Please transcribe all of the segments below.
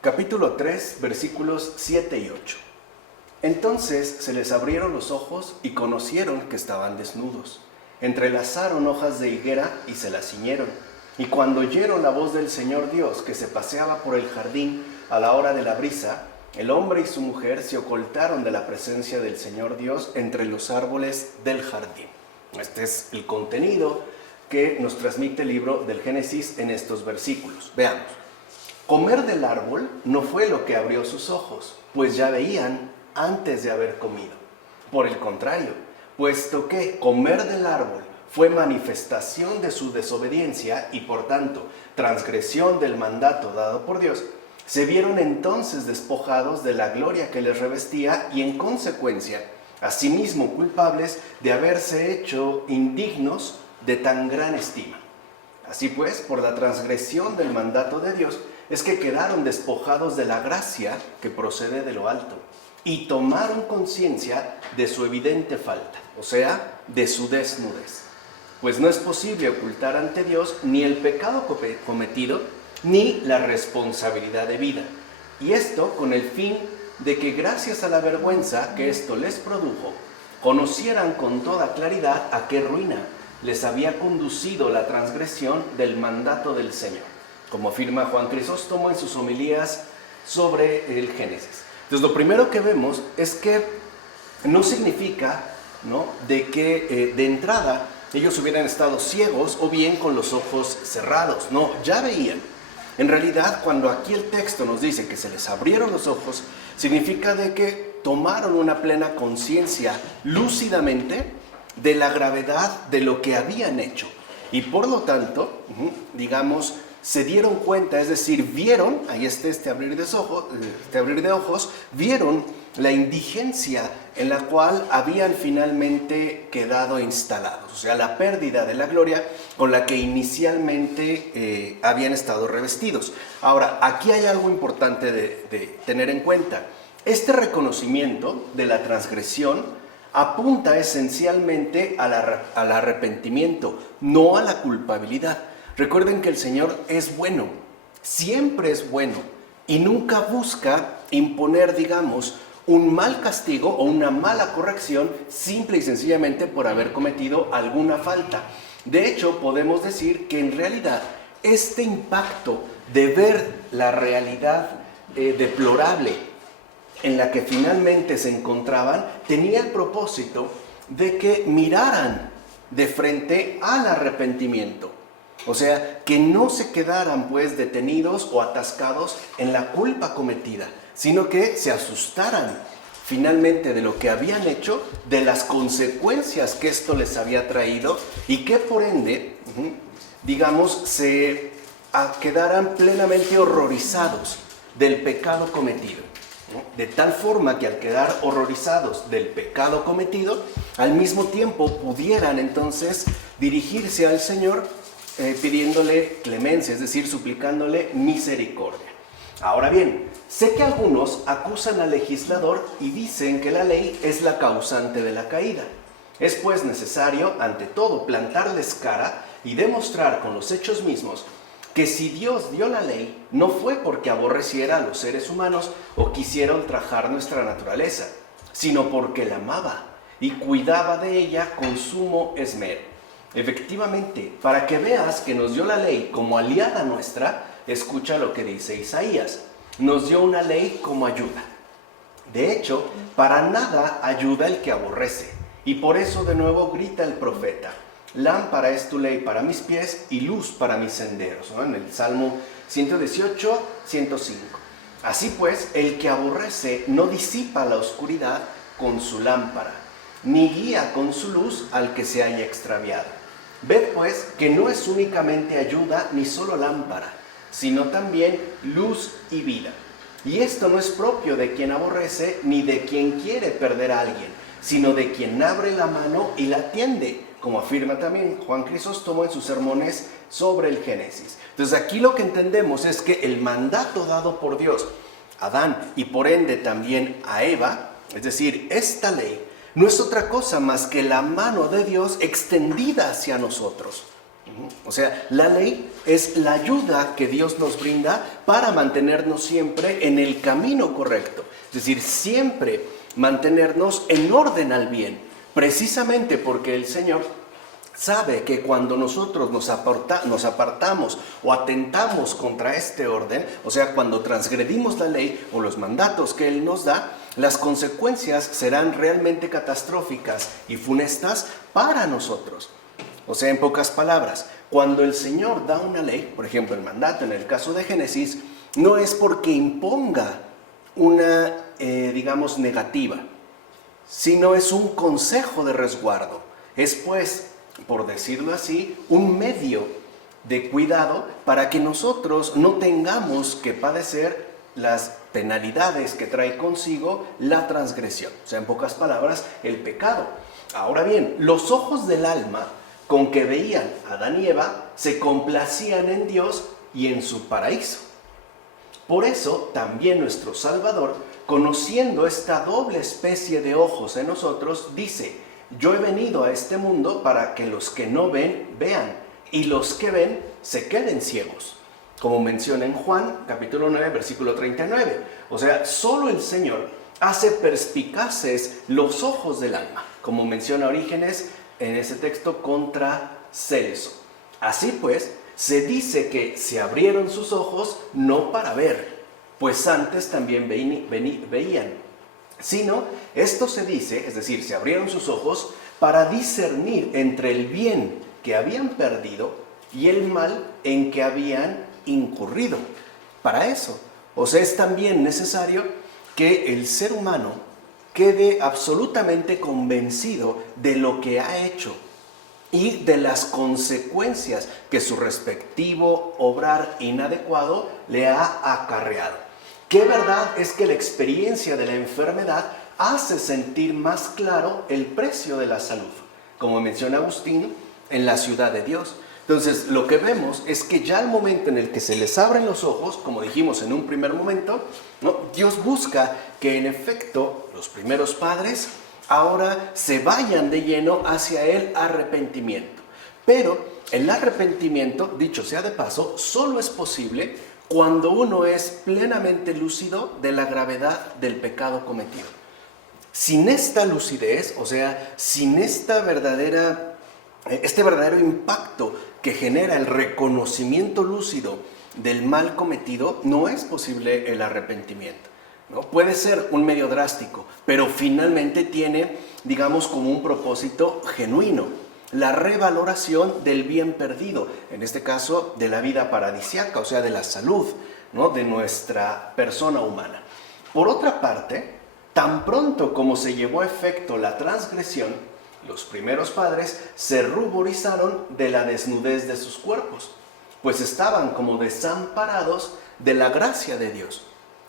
capítulo 3, versículos 7 y 8. Entonces se les abrieron los ojos y conocieron que estaban desnudos. Entrelazaron hojas de higuera y se las ciñeron. Y cuando oyeron la voz del Señor Dios que se paseaba por el jardín a la hora de la brisa, el hombre y su mujer se ocultaron de la presencia del Señor Dios entre los árboles del jardín. Este es el contenido que nos transmite el libro del Génesis en estos versículos. Veamos. Comer del árbol no fue lo que abrió sus ojos, pues ya veían antes de haber comido. Por el contrario, puesto que comer del árbol fue manifestación de su desobediencia y por tanto transgresión del mandato dado por Dios, se vieron entonces despojados de la gloria que les revestía y en consecuencia, asimismo culpables de haberse hecho indignos de tan gran estima. Así pues, por la transgresión del mandato de Dios, es que quedaron despojados de la gracia que procede de lo alto y tomaron conciencia de su evidente falta, o sea, de su desnudez. Pues no es posible ocultar ante Dios ni el pecado cometido, ni la responsabilidad debida. Y esto con el fin de que gracias a la vergüenza que esto les produjo, conocieran con toda claridad a qué ruina les había conducido la transgresión del mandato del Señor, como afirma Juan Crisóstomo en sus homilías sobre el Génesis. Entonces, lo primero que vemos es que no significa, ¿no?, de que de entrada ellos hubieran estado ciegos o bien con los ojos cerrados. No, ya veían. En realidad, cuando aquí el texto nos dice que se les abrieron los ojos, significa de que tomaron una plena conciencia lúcidamente de la gravedad de lo que habían hecho. Y por lo tanto, digamos, se dieron cuenta, es decir, vieron, ahí está este abrir de ojos, vieron la indigencia en la cual habían finalmente quedado instalados, o sea, la pérdida de la gloria con la que inicialmente habían estado revestidos. Ahora, aquí hay algo importante de tener en cuenta. Este reconocimiento de la transgresión apunta esencialmente al arrepentimiento, no a la culpabilidad. Recuerden que el Señor es bueno, siempre es bueno, y nunca busca imponer, digamos, un mal castigo o una mala corrección simple y sencillamente por haber cometido alguna falta. De hecho, podemos decir que en realidad este impacto de ver la realidad deplorable en la que finalmente se encontraban tenía el propósito de que miraran de frente al arrepentimiento. O sea, que no se quedaran pues detenidos o atascados en la culpa cometida, sino que se asustaran finalmente de lo que habían hecho, de las consecuencias que esto les había traído y que por ende, digamos, se quedaran plenamente horrorizados del pecado cometido. De tal forma que al quedar horrorizados del pecado cometido, al mismo tiempo pudieran entonces dirigirse al Señor pidiéndole clemencia, es decir, suplicándole misericordia. Ahora bien, sé que algunos acusan al legislador y dicen que la ley es la causante de la caída. Es pues necesario, ante todo, plantarles cara y demostrar con los hechos mismos que si Dios dio la ley, no fue porque aborreciera a los seres humanos o quisiera ultrajar nuestra naturaleza, sino porque la amaba y cuidaba de ella con sumo esmero. Efectivamente, para que veas que nos dio la ley como aliada nuestra, escucha lo que dice Isaías. Nos dio una ley como ayuda. De hecho, para nada ayuda el que aborrece. Y por eso de nuevo grita el profeta: lámpara es tu ley para mis pies y luz para mis senderos, ¿no? En el Salmo 118, 105. Así pues, el que aborrece no disipa la oscuridad con su lámpara, ni guía con su luz al que se haya extraviado. Ved pues que no es únicamente ayuda ni solo lámpara, sino también luz y vida. Y esto no es propio de quien aborrece ni de quien quiere perder a alguien, sino de quien abre la mano y la tiende, como afirma también Juan Crisóstomo en sus sermones sobre el Génesis. Entonces aquí lo que entendemos es que el mandato dado por Dios a Adán y por ende también a Eva, es decir, esta ley, no es otra cosa más que la mano de Dios extendida hacia nosotros. O sea, la ley es la ayuda que Dios nos brinda para mantenernos siempre en el camino correcto. Es decir, siempre mantenernos en orden al bien, precisamente porque el Señor sabe que cuando nosotros nos apartamos o atentamos contra este orden, o sea, cuando transgredimos la ley o los mandatos que Él nos da, las consecuencias serán realmente catastróficas y funestas para nosotros. O sea, en pocas palabras, cuando el Señor da una ley, por ejemplo, el mandato en el caso de Génesis, no es porque imponga una, digamos, negativa, sino es un consejo de resguardo. Es pues, por decirlo así, un medio de cuidado para que nosotros no tengamos que padecer las penalidades que trae consigo la transgresión. O sea, en pocas palabras, el pecado. Ahora bien, los ojos del alma con que veían a Adán y Eva se complacían en Dios y en su paraíso. Por eso también nuestro Salvador, conociendo esta doble especie de ojos en nosotros, dice: yo he venido a este mundo para que los que no ven, vean, y los que ven se queden ciegos. Como menciona en Juan, capítulo 9, versículo 39. O sea, solo el Señor hace perspicaces los ojos del alma, como menciona Orígenes en ese texto contra Celso. Así pues, se dice que se abrieron sus ojos no para ver, pues antes también veían, sino esto se dice, es decir, se abrieron sus ojos para discernir entre el bien que habían perdido y el mal en que habían incurrido. Para eso, o sea, es también necesario que el ser humano quede absolutamente convencido de lo que ha hecho y de las consecuencias que su respectivo obrar inadecuado le ha acarreado. Qué verdad es que la experiencia de la enfermedad hace sentir más claro el precio de la salud, como menciona Agustín en La Ciudad de Dios. Entonces, lo que vemos es que ya al momento en el que se les abren los ojos, como dijimos en un primer momento, ¿no?, Dios busca que en efecto los primeros padres ahora se vayan de lleno hacia el arrepentimiento. Pero el arrepentimiento, dicho sea de paso, solo es posible cuando uno es plenamente lúcido de la gravedad del pecado cometido. Sin esta lucidez, o sea, sin este verdadero impacto que genera el reconocimiento lúcido del mal cometido, no es posible el arrepentimiento, ¿no? Puede ser un medio drástico, pero finalmente tiene, digamos, como un propósito genuino, la revaloración del bien perdido, en este caso de la vida paradisiaca, o sea, de la salud, ¿no?, de nuestra persona humana. Por otra parte, tan pronto como se llevó a efecto la transgresión, los primeros padres se ruborizaron de la desnudez de sus cuerpos, pues estaban como desamparados de la gracia de Dios.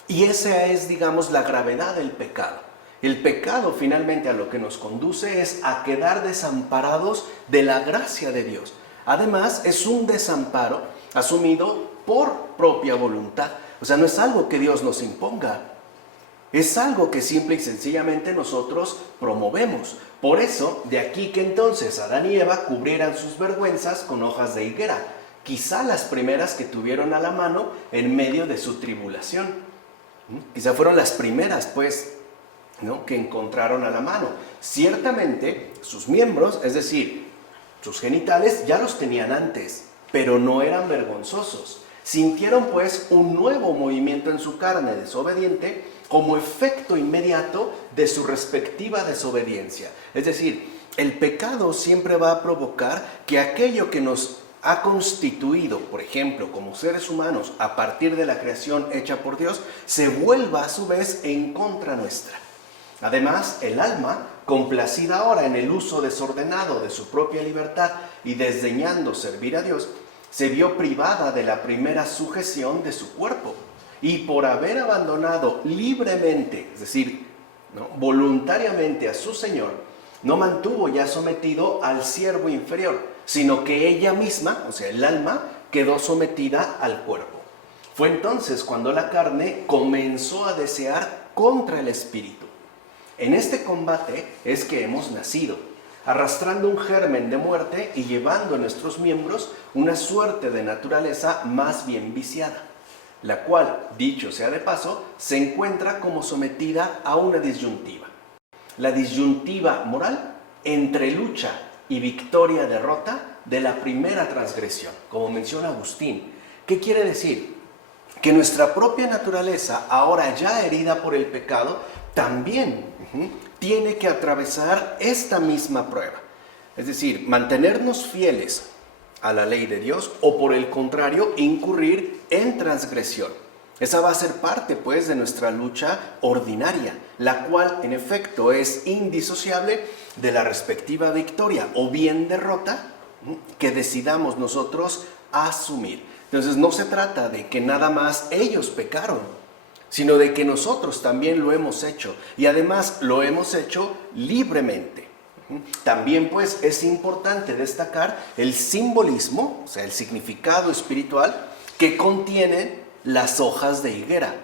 Y esa es, digamos, la gravedad del pecado. El pecado finalmente a lo que nos conduce es a quedar desamparados de la gracia de Dios. Además, es un desamparo asumido por propia voluntad. O sea, no es algo que Dios nos imponga. Es algo que simple y sencillamente nosotros promovemos. Por eso, de aquí que entonces Adán y Eva cubrieran sus vergüenzas con hojas de higuera, quizá las primeras que tuvieron a la mano en medio de su tribulación. Quizá fueron las primeras, pues, ¿no?, que encontraron a la mano. Ciertamente, sus miembros, es decir, sus genitales, ya los tenían antes, pero no eran vergonzosos. Sintieron, pues, un nuevo movimiento en su carne desobediente como efecto inmediato de su respectiva desobediencia. Es decir, el pecado siempre va a provocar que aquello que nos ha constituido, por ejemplo, como seres humanos a partir de la creación hecha por Dios, se vuelva a su vez en contra nuestra. Además, el alma, complacida ahora en el uso desordenado de su propia libertad y desdeñando servir a Dios, se vio privada de la primera sujeción de su cuerpo. Y por haber abandonado libremente, es decir, ¿no?, voluntariamente a su Señor, no mantuvo ya sometido al siervo inferior, sino que ella misma, o sea, el alma, quedó sometida al cuerpo. Fue entonces cuando la carne comenzó a desear contra el espíritu. En este combate es que hemos nacido. arrastrando un germen de muerte y llevando en nuestros miembros una suerte de naturaleza más bien viciada, la cual, dicho sea de paso, se encuentra como sometida a una disyuntiva. La disyuntiva moral entre lucha y victoria-derrota de la primera transgresión, como menciona Agustín. ¿Qué quiere decir? Que nuestra propia naturaleza, ahora ya herida por el pecado, también tiene que atravesar esta misma prueba. Es decir, mantenernos fieles a la ley de Dios o por el contrario, incurrir en transgresión. Esa va a ser parte pues de nuestra lucha ordinaria, la cual en efecto es indisociable de la respectiva victoria o bien derrota que decidamos nosotros asumir. Entonces no se trata de que nada más ellos pecaron, sino de que nosotros también lo hemos hecho y además lo hemos hecho libremente. También pues es importante destacar el simbolismo, o sea, el significado espiritual que contienen las hojas de higuera.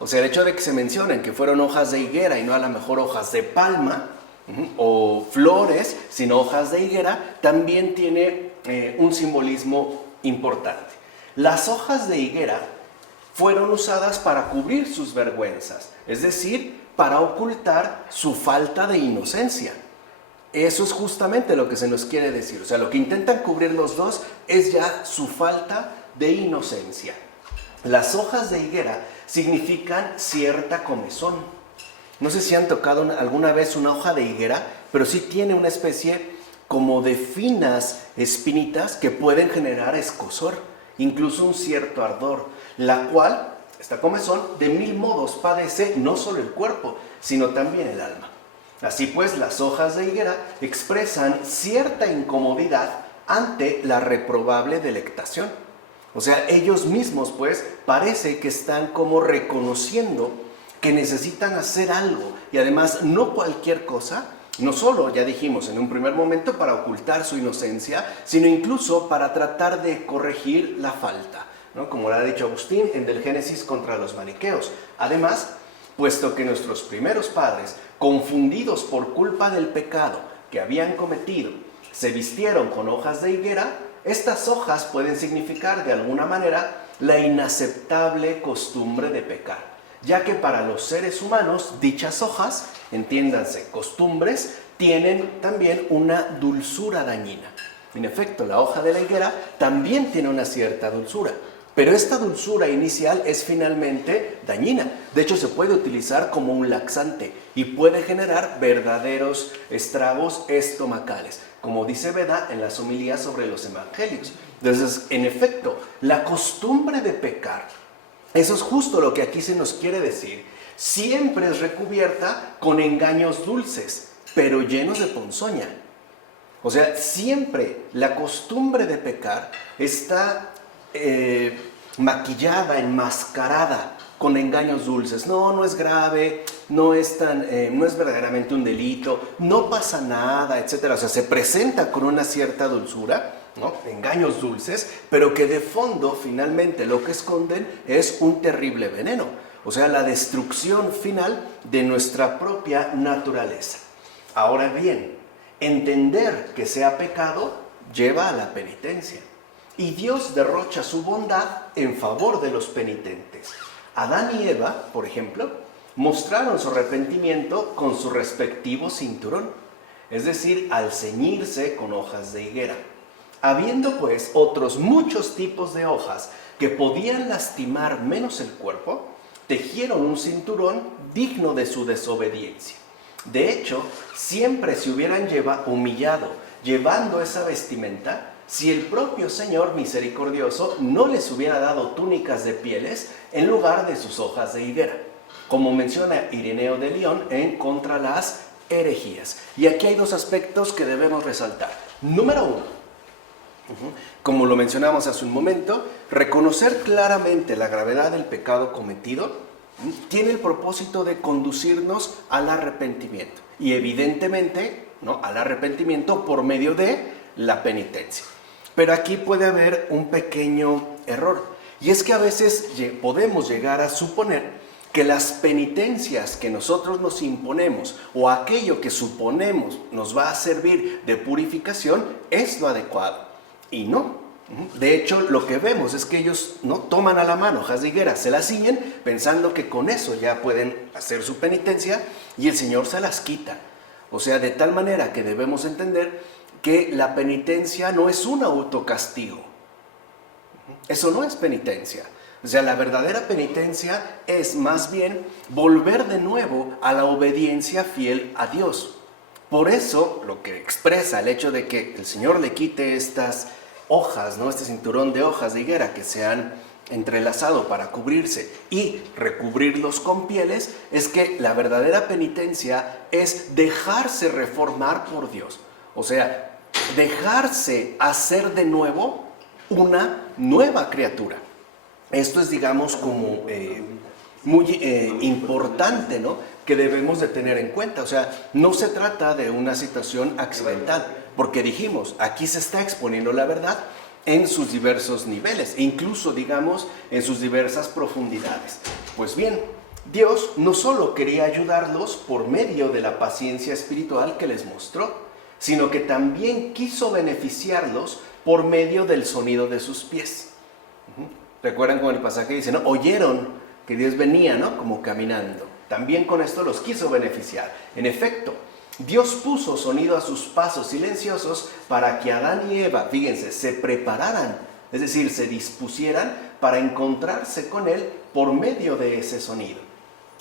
O sea, el hecho de que se mencionen que fueron hojas de higuera y no a lo mejor hojas de palma o flores, sino hojas de higuera, también tiene un simbolismo importante. Las hojas de higuera fueron usadas para cubrir sus vergüenzas, es decir, para ocultar su falta de inocencia. Eso es justamente lo que se nos quiere decir. O sea, lo que intentan cubrir los dos es ya su falta de inocencia. Las hojas de higuera significan cierta comezón. No sé si han tocado alguna vez una hoja de higuera, pero sí tiene una especie como de finas espinitas que pueden generar escozor, incluso un cierto ardor, la cual, esta comezón, de mil modos padece no solo el cuerpo, sino también el alma. Así pues, las hojas de higuera expresan cierta incomodidad ante la reprobable delectación. O sea, ellos mismos pues parece que están como reconociendo que necesitan hacer algo y además no cualquier cosa, no solo, ya dijimos en un primer momento, para ocultar su inocencia, sino incluso para tratar de corregir la falta, ¿no? Como lo ha dicho Agustín en Del Génesis contra los maniqueos. Además, puesto que nuestros primeros padres, confundidos por culpa del pecado que habían cometido, se vistieron con hojas de higuera, estas hojas pueden significar de alguna manera la inaceptable costumbre de pecar, ya que para los seres humanos dichas hojas, entiéndanse, costumbres, tienen también una dulzura dañina. En efecto, la hoja de la higuera también tiene una cierta dulzura, pero esta dulzura inicial es finalmente dañina. De hecho, se puede utilizar como un laxante y puede generar verdaderos estragos estomacales, como dice Beda en las homilías sobre los evangelios. Entonces, en efecto, la costumbre de pecar, eso es justo lo que aquí se nos quiere decir, siempre es recubierta con engaños dulces, pero llenos de ponzoña. O sea, siempre la costumbre de pecar está maquillada, enmascarada con engaños dulces. No es grave, no es verdaderamente un delito, no pasa nada, etc. O sea, se presenta con una cierta dulzura, ¿no? Engaños dulces, pero que de fondo finalmente lo que esconden es un terrible veneno. O sea, la destrucción final de nuestra propia naturaleza. Ahora bien, entender que sea pecado lleva a la penitencia. Y Dios derrocha su bondad en favor de los penitentes. Adán y Eva, por ejemplo, mostraron su arrepentimiento con su respectivo cinturón, es decir, al ceñirse con hojas de higuera. Habiendo pues otros muchos tipos de hojas que podían lastimar menos el cuerpo, tejieron un cinturón digno de su desobediencia. De hecho, siempre se hubieran humillado llevando esa vestimenta, si el propio Señor misericordioso no les hubiera dado túnicas de pieles en lugar de sus hojas de higuera, como menciona Ireneo de León en Contra las herejías. Y aquí hay dos aspectos que debemos resaltar. Número uno, como lo mencionamos hace un momento, reconocer claramente la gravedad del pecado cometido tiene el propósito de conducirnos al arrepentimiento y evidentemente, ¿no?, al arrepentimiento por medio de la penitencia. Pero aquí puede haber un pequeño error, y es que a veces podemos llegar a suponer que las penitencias que nosotros nos imponemos o aquello que suponemos nos va a servir de purificación es lo adecuado. Y no. De hecho, lo que vemos es que ellos no toman a la mano hojas de higuera, se las ciñen pensando que con eso ya pueden hacer su penitencia y el Señor se las quita. O sea, de tal manera que debemos entender que la penitencia no es un autocastigo. Eso no es penitencia. O sea, la verdadera penitencia es más bien volver de nuevo a la obediencia fiel a Dios. Por eso, lo que expresa el hecho de que el Señor le quite estas hojas, ¿no? Este cinturón de hojas de higuera que se han entrelazado para cubrirse y recubrirlos con pieles, es que la verdadera penitencia es dejarse reformar por Dios. O sea, dejarse hacer de nuevo una nueva criatura. Esto es, digamos, como muy importante, ¿no? Que debemos de tener en cuenta. O sea, no se trata de una situación accidental, porque dijimos, aquí se está exponiendo la verdad en sus diversos niveles, incluso, digamos, en sus diversas profundidades. Pues bien, Dios no solo quería ayudarlos por medio de la paciencia espiritual que les mostró, sino que también quiso beneficiarlos por medio del sonido de sus pies. ¿Recuerdan con el pasaje dice, ¿no? Oyeron que Dios venía, ¿no? Como caminando. También con esto los quiso beneficiar. En efecto, Dios puso sonido a sus pasos silenciosos para que Adán y Eva, fíjense, se prepararan, es decir, se dispusieran para encontrarse con Él por medio de ese sonido.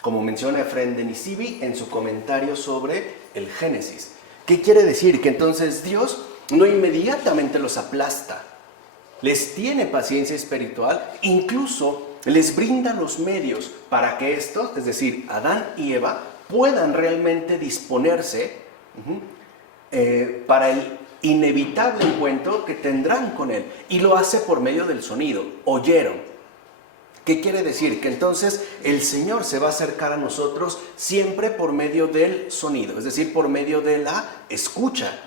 Como menciona Efrén de Nisibi en su comentario sobre el Génesis. ¿Qué quiere decir? Que entonces Dios no inmediatamente los aplasta, les tiene paciencia espiritual, incluso les brinda los medios para que estos, es decir, Adán y Eva, puedan realmente disponerse para el inevitable encuentro que tendrán con Él. Y lo hace por medio del sonido. Oyeron. ¿Qué quiere decir? Que entonces el Señor se va a acercar a nosotros siempre por medio del sonido, es decir, por medio de la escucha.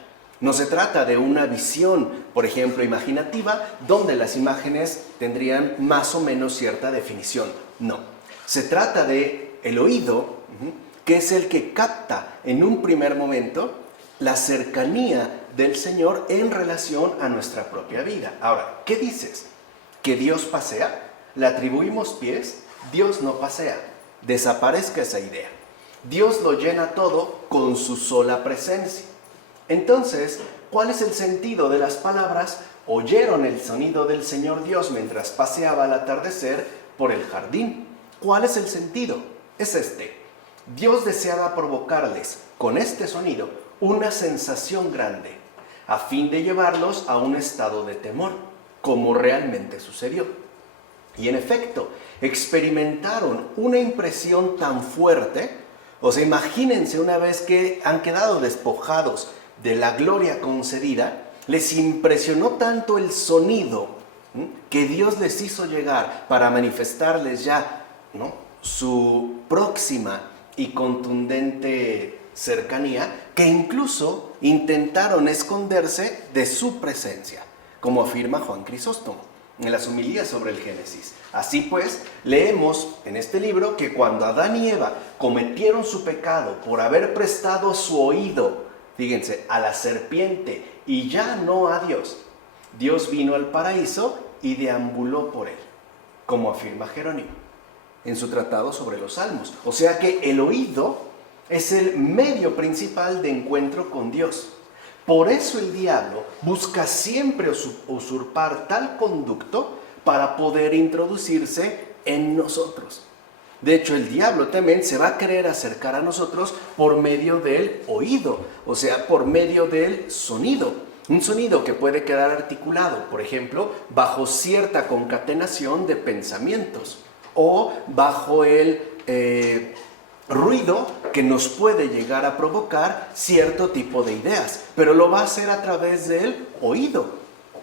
No se trata de una visión, por ejemplo, imaginativa, donde las imágenes tendrían más o menos cierta definición. No. Se trata de el oído, que es el que capta en un primer momento la cercanía del Señor en relación a nuestra propia vida. Ahora, ¿qué dices? ¿Que Dios pasea? ¿Le atribuimos pies? Dios no pasea. Desaparezca esa idea. Dios lo llena todo con su sola presencia. Entonces, ¿cuál es el sentido de las palabras? Oyeron el sonido del Señor Dios mientras paseaba al atardecer por el jardín. ¿Cuál es el sentido? Es este. Dios deseaba provocarles con este sonido una sensación grande, a fin de llevarlos a un estado de temor, como realmente sucedió. Y en efecto, experimentaron una impresión tan fuerte, o sea, imagínense una vez que han quedado despojados de la gloria concedida, les impresionó tanto el sonido que Dios les hizo llegar para manifestarles ya, ¿no?, su próxima y contundente cercanía, que incluso intentaron esconderse de su presencia, como afirma Juan Crisóstomo en las homilías sobre el Génesis. Así pues, leemos en este libro que cuando Adán y Eva cometieron su pecado por haber prestado su oído, fíjense, a la serpiente y ya no a Dios, Dios vino al paraíso y deambuló por él, como afirma Jerónimo en su tratado sobre los Salmos. O sea que el oído es el medio principal de encuentro con Dios. Por eso el diablo busca siempre usurpar tal conducto para poder introducirse en nosotros. De hecho, el diablo también se va a querer acercar a nosotros por medio del oído, o sea, por medio del sonido. Un sonido que puede quedar articulado, por ejemplo, bajo cierta concatenación de pensamientos o bajo el ruido que nos puede llegar a provocar cierto tipo de ideas, pero lo va a hacer a través del oído.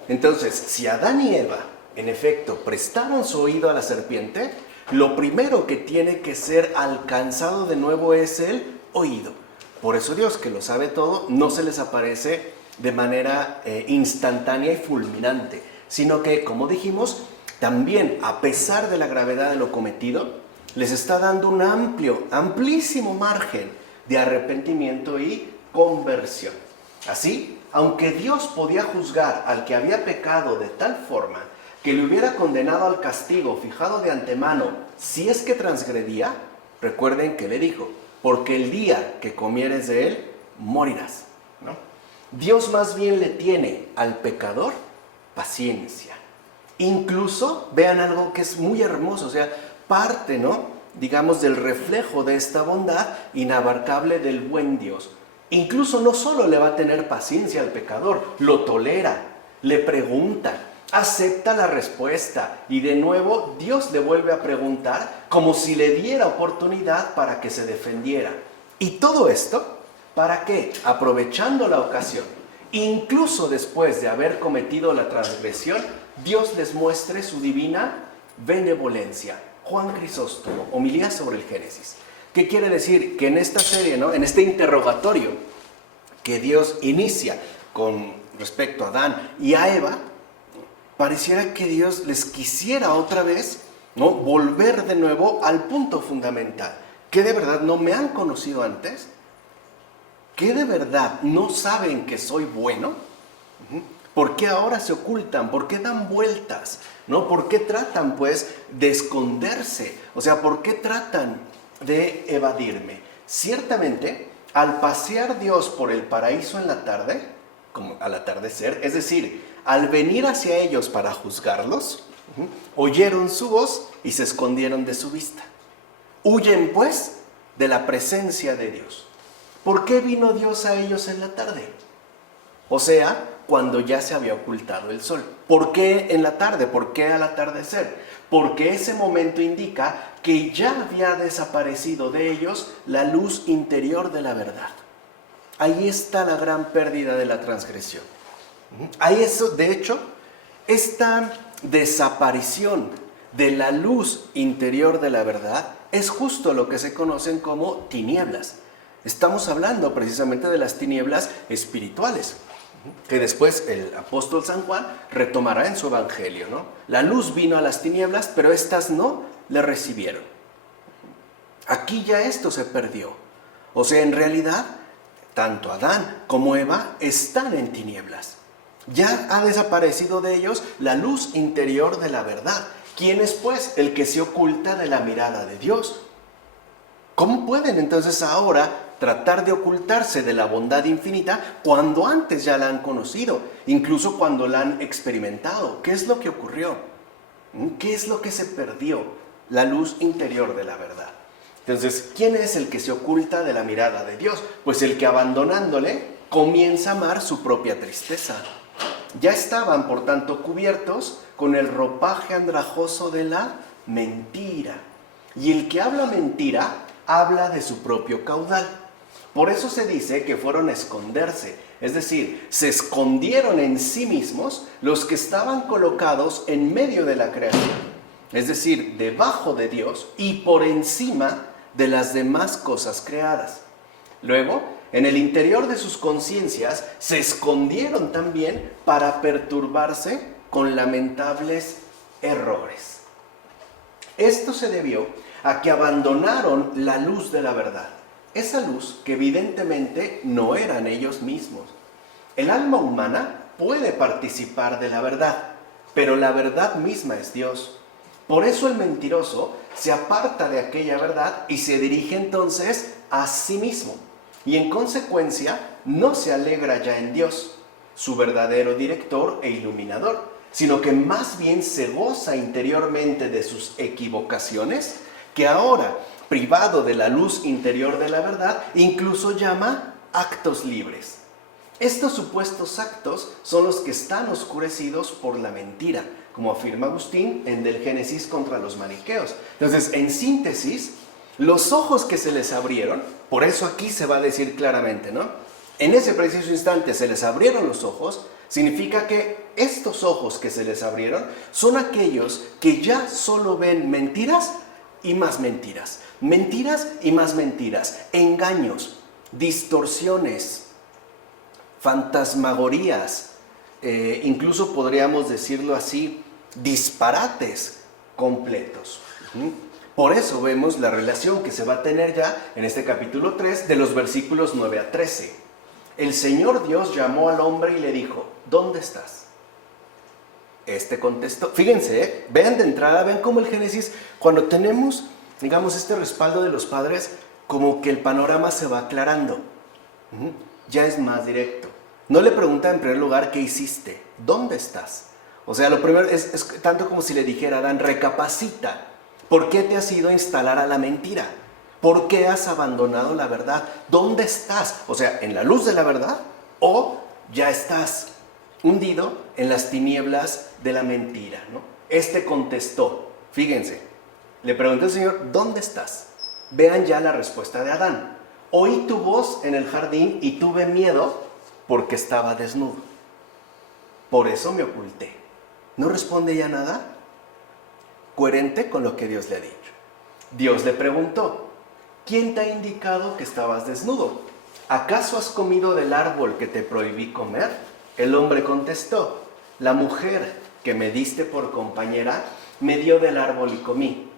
Entonces, si Adán y Eva, en efecto, prestaron su oído a la serpiente, lo primero que tiene que ser alcanzado de nuevo es el oído. Por eso Dios, que lo sabe todo, no se les aparece de manera instantánea y fulminante, sino que, como dijimos, también, a pesar de la gravedad de lo cometido, les está dando un amplísimo margen de arrepentimiento y conversión. Así, aunque Dios podía juzgar al que había pecado de tal forma que le hubiera condenado al castigo fijado de antemano si es que transgredía, recuerden que le dijo, porque el día que comieres de él, morirás, ¿no? Dios más bien le tiene al pecador paciencia. Incluso, vean algo que es muy hermoso, o sea, parte, ¿no?, digamos, del reflejo de esta bondad inabarcable del buen Dios. Incluso no solo le va a tener paciencia al pecador, lo tolera, le pregunta, acepta la respuesta y de nuevo Dios le vuelve a preguntar como si le diera oportunidad para que se defendiera. Y todo esto, ¿para qué? Aprovechando la ocasión, incluso después de haber cometido la transgresión, Dios les muestre su divina benevolencia. Juan Crisóstomo, homilía sobre el Génesis. ¿Qué quiere decir? Que en esta serie, ¿no?, en este interrogatorio que Dios inicia con respecto a Adán y a Eva, pareciera que Dios les quisiera otra vez, ¿no?, volver de nuevo al punto fundamental. ¿Que de verdad no me han conocido antes? ¿Que de verdad no saben que soy bueno? ¿Por qué ahora se ocultan? ¿Por qué dan vueltas? ¿No? ¿Por qué tratan, pues, de esconderse? O sea, ¿por qué tratan de evadirme? Ciertamente, al pasear Dios por el paraíso en la tarde, como al atardecer, es decir, al venir hacia ellos para juzgarlos, oyeron su voz y se escondieron de su vista. Huyen, pues, de la presencia de Dios. ¿Por qué vino Dios a ellos en la tarde? O sea, cuando ya se había ocultado el sol. ¿Por qué en la tarde? ¿Por qué al atardecer? Porque ese momento indica que ya había desaparecido de ellos la luz interior de la verdad. Ahí está la gran pérdida de la transgresión. Ahí eso, de hecho, esta desaparición de la luz interior de la verdad es justo lo que se conocen como tinieblas. Estamos hablando precisamente de las tinieblas espirituales, que después el apóstol San Juan retomará en su evangelio, ¿no? La luz vino a las tinieblas, pero éstas no le recibieron. Aquí ya esto se perdió. O sea, en realidad, tanto Adán como Eva están en tinieblas. Ya ha desaparecido de ellos la luz interior de la verdad. ¿Quién es, pues, el que se oculta de la mirada de Dios? ¿Cómo pueden entonces ahora tratar de ocultarse de la bondad infinita cuando antes ya la han conocido, incluso cuando la han experimentado? ¿Qué es lo que ocurrió? ¿Qué es lo que se perdió? La luz interior de la verdad. Entonces, ¿quién es el que se oculta de la mirada de Dios? Pues el que, abandonándole, comienza a amar su propia tristeza. Ya estaban, por tanto, cubiertos con el ropaje andrajoso de la mentira. Y el que habla mentira, habla de su propio caudal. Por eso se dice que fueron a esconderse, es decir, se escondieron en sí mismos los que estaban colocados en medio de la creación, es decir, debajo de Dios y por encima de las demás cosas creadas. Luego, en el interior de sus conciencias, se escondieron también para perturbarse con lamentables errores. Esto se debió a que abandonaron la luz de la verdad. Esa luz que evidentemente no eran ellos mismos. El alma humana puede participar de la verdad, pero la verdad misma es Dios. Por eso el mentiroso se aparta de aquella verdad y se dirige entonces a sí mismo. Y en consecuencia no se alegra ya en Dios, su verdadero director e iluminador, sino que más bien se goza interiormente de sus equivocaciones, que ahora, privado de la luz interior de la verdad, incluso llama actos libres. Estos supuestos actos son los que están oscurecidos por la mentira, como afirma Agustín en Del Génesis contra los maniqueos. Entonces, en síntesis, los ojos que se les abrieron, por eso aquí se va a decir claramente, ¿no? En ese preciso instante se les abrieron los ojos, significa que estos ojos que se les abrieron son aquellos que ya solo ven mentiras y más mentiras. Mentiras y más mentiras, engaños, distorsiones, fantasmagorías, incluso podríamos decirlo así, disparates completos. Por eso vemos la relación que se va a tener ya en este capítulo 3 de los versículos 9 a 13. El Señor Dios llamó al hombre y le dijo, ¿dónde estás? Este contestó. Fíjense, vean de entrada, vean cómo el Génesis, cuando tenemos, digamos, este respaldo de los padres, como que el panorama se va aclarando. Ya es más directo. No le pregunta en primer lugar, ¿qué hiciste? ¿Dónde estás? O sea, lo primero es tanto como si le dijera a Adán, recapacita. ¿Por qué te has ido a instalar a la mentira? ¿Por qué has abandonado la verdad? ¿Dónde estás? O sea, ¿en la luz de la verdad? ¿O ya estás hundido en las tinieblas de la mentira, ¿no? Este contestó, fíjense, le preguntó al Señor, ¿dónde estás? Vean ya la respuesta de Adán. Oí tu voz en el jardín y tuve miedo porque estaba desnudo. Por eso me oculté. ¿No responde ya nada? Coherente con lo que Dios le ha dicho. Dios le preguntó, ¿quién te ha indicado que estabas desnudo? ¿Acaso has comido del árbol que te prohibí comer? El hombre contestó, la mujer que me diste por compañera me dio del árbol y comí.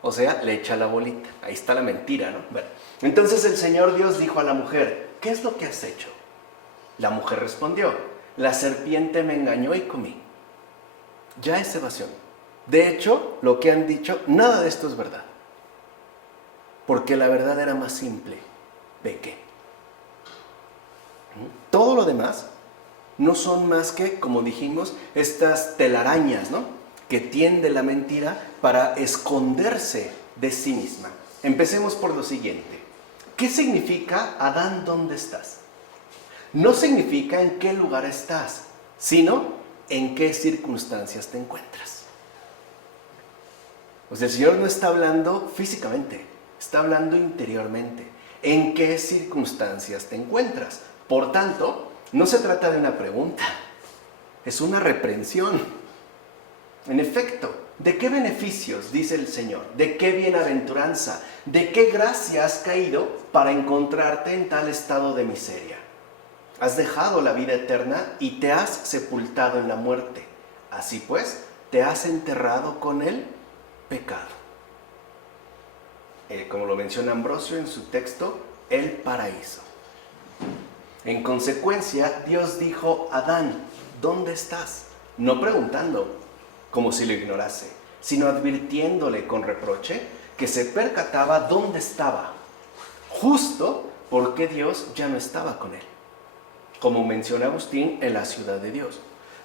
O sea, le echa la bolita. Ahí está la mentira, ¿no? Bueno, entonces el Señor Dios dijo a la mujer, ¿qué es lo que has hecho? La mujer respondió, la serpiente me engañó y comí. Ya es evasión. De hecho, lo que han dicho, nada de esto es verdad. Porque la verdad era más simple. Pequé. Todo lo demás no son más que, como dijimos, estas telarañas, ¿no?, que tiende la mentira para esconderse de sí misma. Empecemos por lo siguiente. ¿Qué significa Adán, dónde estás? No significa en qué lugar estás, sino en qué circunstancias te encuentras. O sea, el Señor no está hablando físicamente, está hablando interiormente. ¿En qué circunstancias te encuentras? Por tanto, no se trata de una pregunta, es una reprensión. En efecto, ¿de qué beneficios, dice el Señor? ¿De qué bienaventuranza? ¿De qué gracia has caído para encontrarte en tal estado de miseria? Has dejado la vida eterna y te has sepultado en la muerte. Así pues, te has enterrado con el pecado. Como lo menciona Ambrosio en su texto, el paraíso. En consecuencia, Dios dijo, Adán, ¿dónde estás? No preguntando, como si lo ignorase, sino advirtiéndole con reproche que se percataba dónde estaba, justo porque Dios ya no estaba con él. Como menciona Agustín, en la ciudad de Dios.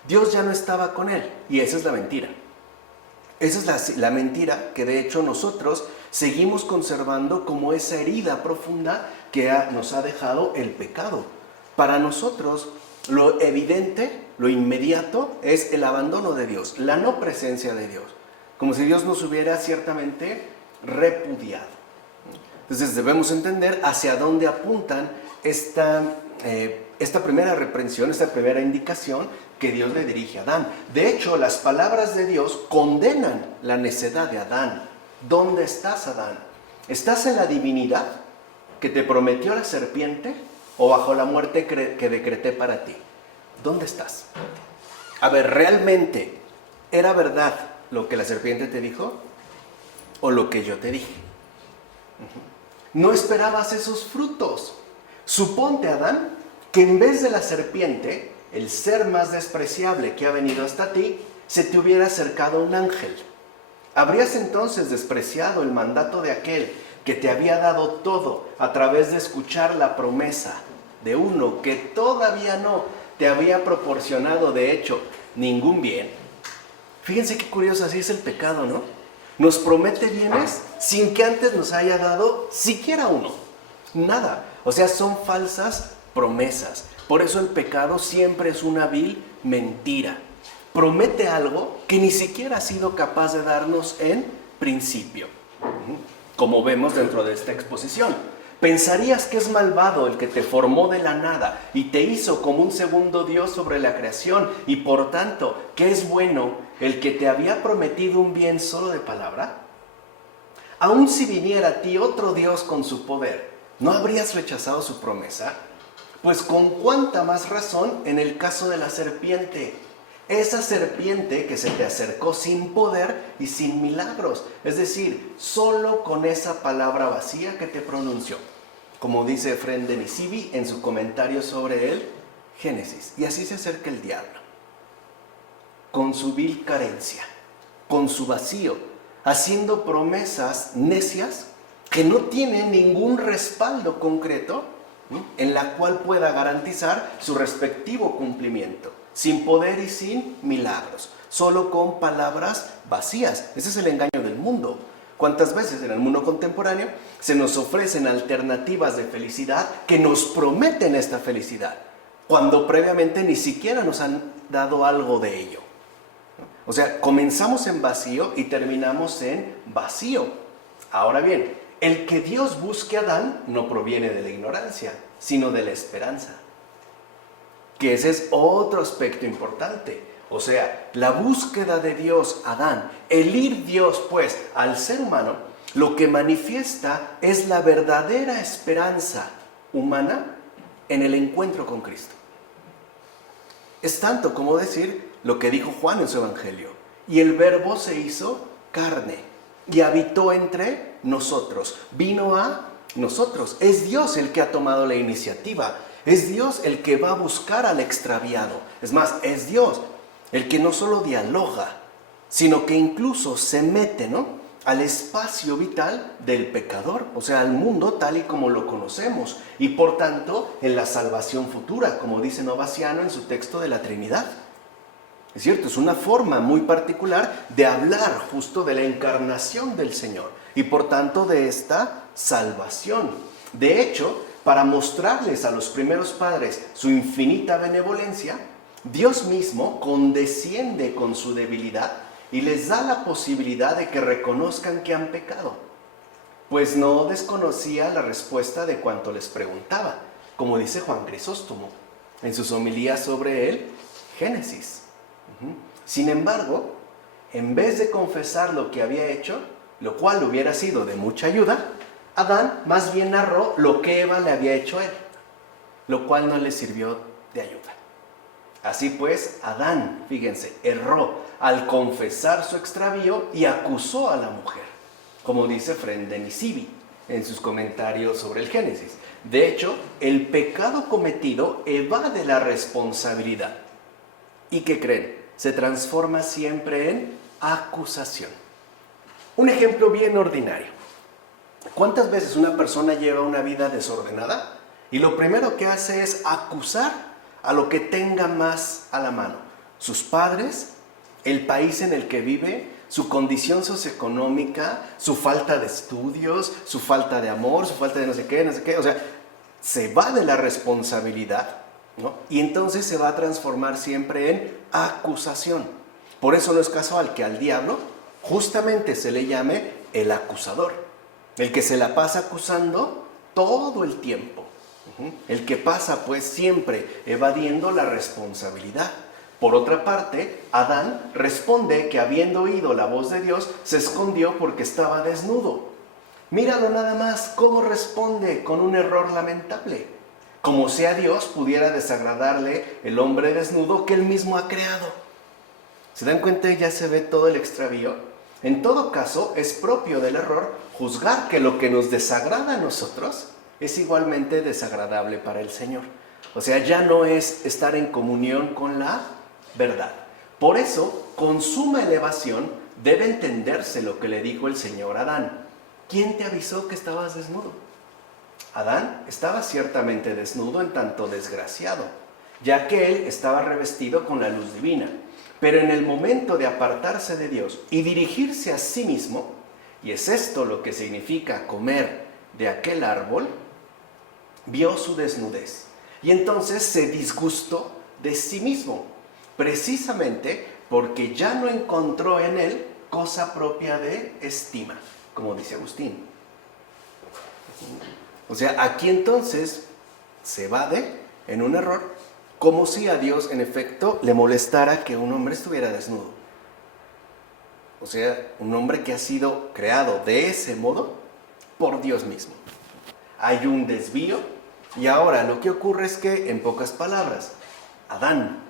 Dios ya no estaba con él, y esa es la mentira. Esa es la mentira que de hecho nosotros seguimos conservando como esa herida profunda que nos ha dejado el pecado. Para nosotros, lo evidente, lo inmediato, es el abandono de Dios, la no presencia de Dios, como si Dios nos hubiera ciertamente repudiado. Entonces debemos entender hacia dónde apuntan esta primera reprensión, esta primera indicación que Dios le dirige a Adán. De hecho, las palabras de Dios condenan la necedad de Adán. ¿Dónde estás, Adán? ¿Estás en la divinidad que te prometió la serpiente o bajo la muerte que decreté para ti? ¿Dónde estás? A ver, ¿realmente era verdad lo que la serpiente te dijo o lo que yo te dije? No esperabas esos frutos. Suponte, Adán, que en vez de la serpiente, el ser más despreciable que ha venido hasta ti, se te hubiera acercado un ángel. ¿Habrías entonces despreciado el mandato de aquel que te había dado todo a través de escuchar la promesa de uno que todavía no te había proporcionado, de hecho, ningún bien? Fíjense qué curioso, así es el pecado, ¿no? Nos promete bienes sin que antes nos haya dado siquiera uno. Nada. O sea, son falsas promesas. Por eso el pecado siempre es una vil mentira. Promete algo que ni siquiera ha sido capaz de darnos en principio. Como vemos dentro de esta exposición. Pensarías que es malvado el que te formó de la nada y te hizo como un segundo Dios sobre la creación, y por tanto, que es bueno el que te había prometido un bien solo de palabra. Aun si viniera a ti otro Dios con su poder, ¿no habrías rechazado su promesa? Pues con cuánta más razón en el caso de la serpiente, Esa serpiente que se te acercó sin poder y sin milagros. Es decir, solo con esa palabra vacía que te pronunció. Como dice Efrén de Nisibi en su comentario sobre el Génesis. Y así se acerca el diablo. Con su vil carencia, con su vacío, haciendo promesas necias que no tienen ningún respaldo concreto, ¿sí?, en la cual pueda garantizar su respectivo cumplimiento, sin poder y sin milagros, solo con palabras vacías. Ese es el engaño del mundo. ¿Cuántas veces en el mundo contemporáneo se nos ofrecen alternativas de felicidad que nos prometen esta felicidad, cuando previamente ni siquiera nos han dado algo de ello? O sea, comenzamos en vacío y terminamos en vacío. Ahora bien, el que Dios busque a Adán no proviene de la ignorancia, sino de la esperanza. Que ese es otro aspecto importante. O sea, la búsqueda de Dios a Adán, el ir Dios pues al ser humano, lo que manifiesta es la verdadera esperanza humana en el encuentro con Cristo. Es tanto como decir lo que dijo Juan en su Evangelio: y el Verbo se hizo carne y habitó entre nosotros, vino a nosotros. Es Dios el que ha tomado la iniciativa, es Dios el que va a buscar al extraviado. Es más, es Dios el que no solo dialoga, sino que incluso se mete, ¿no?, al espacio vital del pecador, o sea, al mundo tal y como lo conocemos, y por tanto en la salvación futura, como dice Novaciano en su texto de la Trinidad. Es cierto, es una forma muy particular de hablar justo de la encarnación del Señor y por tanto de esta salvación. De hecho, para mostrarles a los primeros padres su infinita benevolencia, Dios mismo condesciende con su debilidad y les da la posibilidad de que reconozcan que han pecado, pues no desconocía la respuesta de cuanto les preguntaba, como dice Juan Crisóstomo en sus homilías sobre el Génesis. Sin embargo, en vez de confesar lo que había hecho, lo cual hubiera sido de mucha ayuda, Adán más bien narró lo que Eva le había hecho a él, lo cual no le sirvió de ayuda. Así pues, Adán, fíjense, erró al confesar su extravío y acusó a la mujer, como dice Efrén de Nisibi en sus comentarios sobre el Génesis. De hecho, el pecado cometido evade la responsabilidad. ¿Y qué creen? Se transforma siempre en acusación. Un ejemplo bien ordinario. ¿Cuántas veces una persona lleva una vida desordenada y lo primero que hace es acusar a lo que tenga más a la mano? Sus padres, el país en el que vive, su condición socioeconómica, su falta de estudios, su falta de amor, su falta de no sé qué. O sea, se va de la responsabilidad, ¿no? Y entonces se va a transformar siempre en acusación. Por eso no es casual que al diablo justamente se le llame el acusador, el que se la pasa acusando todo el tiempo, el que pasa pues siempre evadiendo la responsabilidad. Por otra parte, Adán responde que habiendo oído la voz de Dios, se escondió porque estaba desnudo. Míralo nada más cómo responde con un error lamentable. Como si a Dios pudiera desagradarle el hombre desnudo que él mismo ha creado. ¿Se dan cuenta? Ya se ve todo el extravío. En todo caso, es propio del error juzgar que lo que nos desagrada a nosotros es igualmente desagradable para el Señor. O sea, ya no es estar en comunión con la verdad. Por eso, con suma elevación, debe entenderse lo que le dijo el Señor a Adán. ¿Quién te avisó que estabas desnudo? Adán estaba ciertamente desnudo en tanto desgraciado, ya que él estaba revestido con la luz divina. Pero en el momento de apartarse de Dios y dirigirse a sí mismo, y es esto lo que significa comer de aquel árbol, vio su desnudez. Y entonces se disgustó de sí mismo, precisamente porque ya no encontró en él cosa propia de estima, como dice Agustín. O sea, aquí entonces se evade en un error, como si a Dios en efecto le molestara que un hombre estuviera desnudo. O sea, un hombre que ha sido creado de ese modo por Dios mismo. Hay un desvío y ahora lo que ocurre es que, en pocas palabras, Adán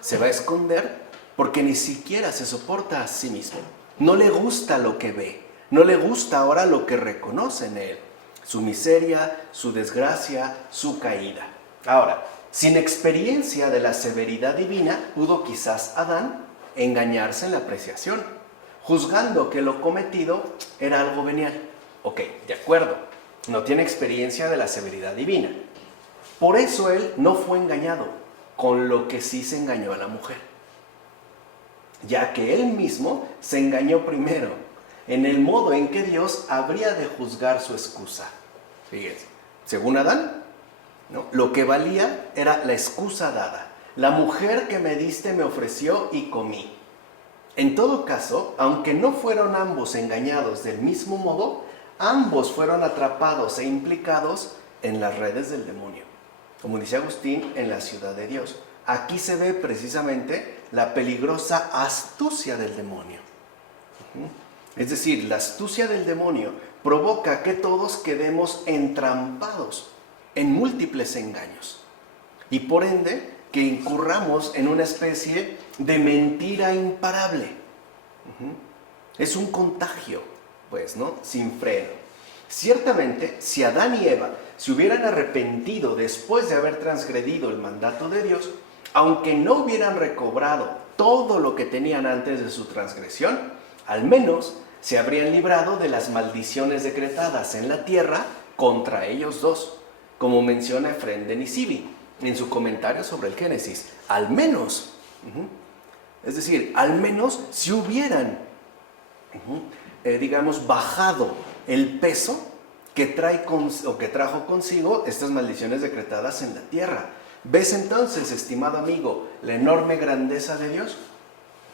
se va a esconder porque ni siquiera se soporta a sí mismo. No le gusta lo que ve, no le gusta ahora lo que reconoce en él, su miseria, su desgracia, su caída. Ahora, sin experiencia de la severidad divina, pudo quizás Adán engañarse en la apreciación, juzgando que lo cometido era algo venial. Ok, de acuerdo, no tiene experiencia de la severidad divina. Por eso él no fue engañado, con lo que sí se engañó a la mujer, ya que él mismo se engañó primero en el modo en que Dios habría de juzgar su excusa. Fíjense, según Adán, ¿no?, lo que valía era la excusa dada. La mujer que me diste me ofreció y comí. En todo caso, aunque no fueron ambos engañados del mismo modo, ambos fueron atrapados e implicados en las redes del demonio. Como dice Agustín, en la ciudad de Dios. Aquí se ve precisamente la peligrosa astucia del demonio. Es decir, la astucia del demonio provoca que todos quedemos entrampados en múltiples engaños. Y por ende, que incurramos en una especie de mentira imparable. Es un contagio, pues, ¿no?, sin freno. Ciertamente, si Adán y Eva se hubieran arrepentido después de haber transgredido el mandato de Dios, aunque no hubieran recobrado todo lo que tenían antes de su transgresión, al menos se habrían librado de las maldiciones decretadas en la tierra contra ellos dos, como menciona Efrén de Nisibi en su comentario sobre el Génesis. Al menos, es decir, al menos si hubieran, bajado el peso que trajo consigo estas maldiciones decretadas en la tierra. ¿Ves entonces, estimado amigo, la enorme grandeza de Dios?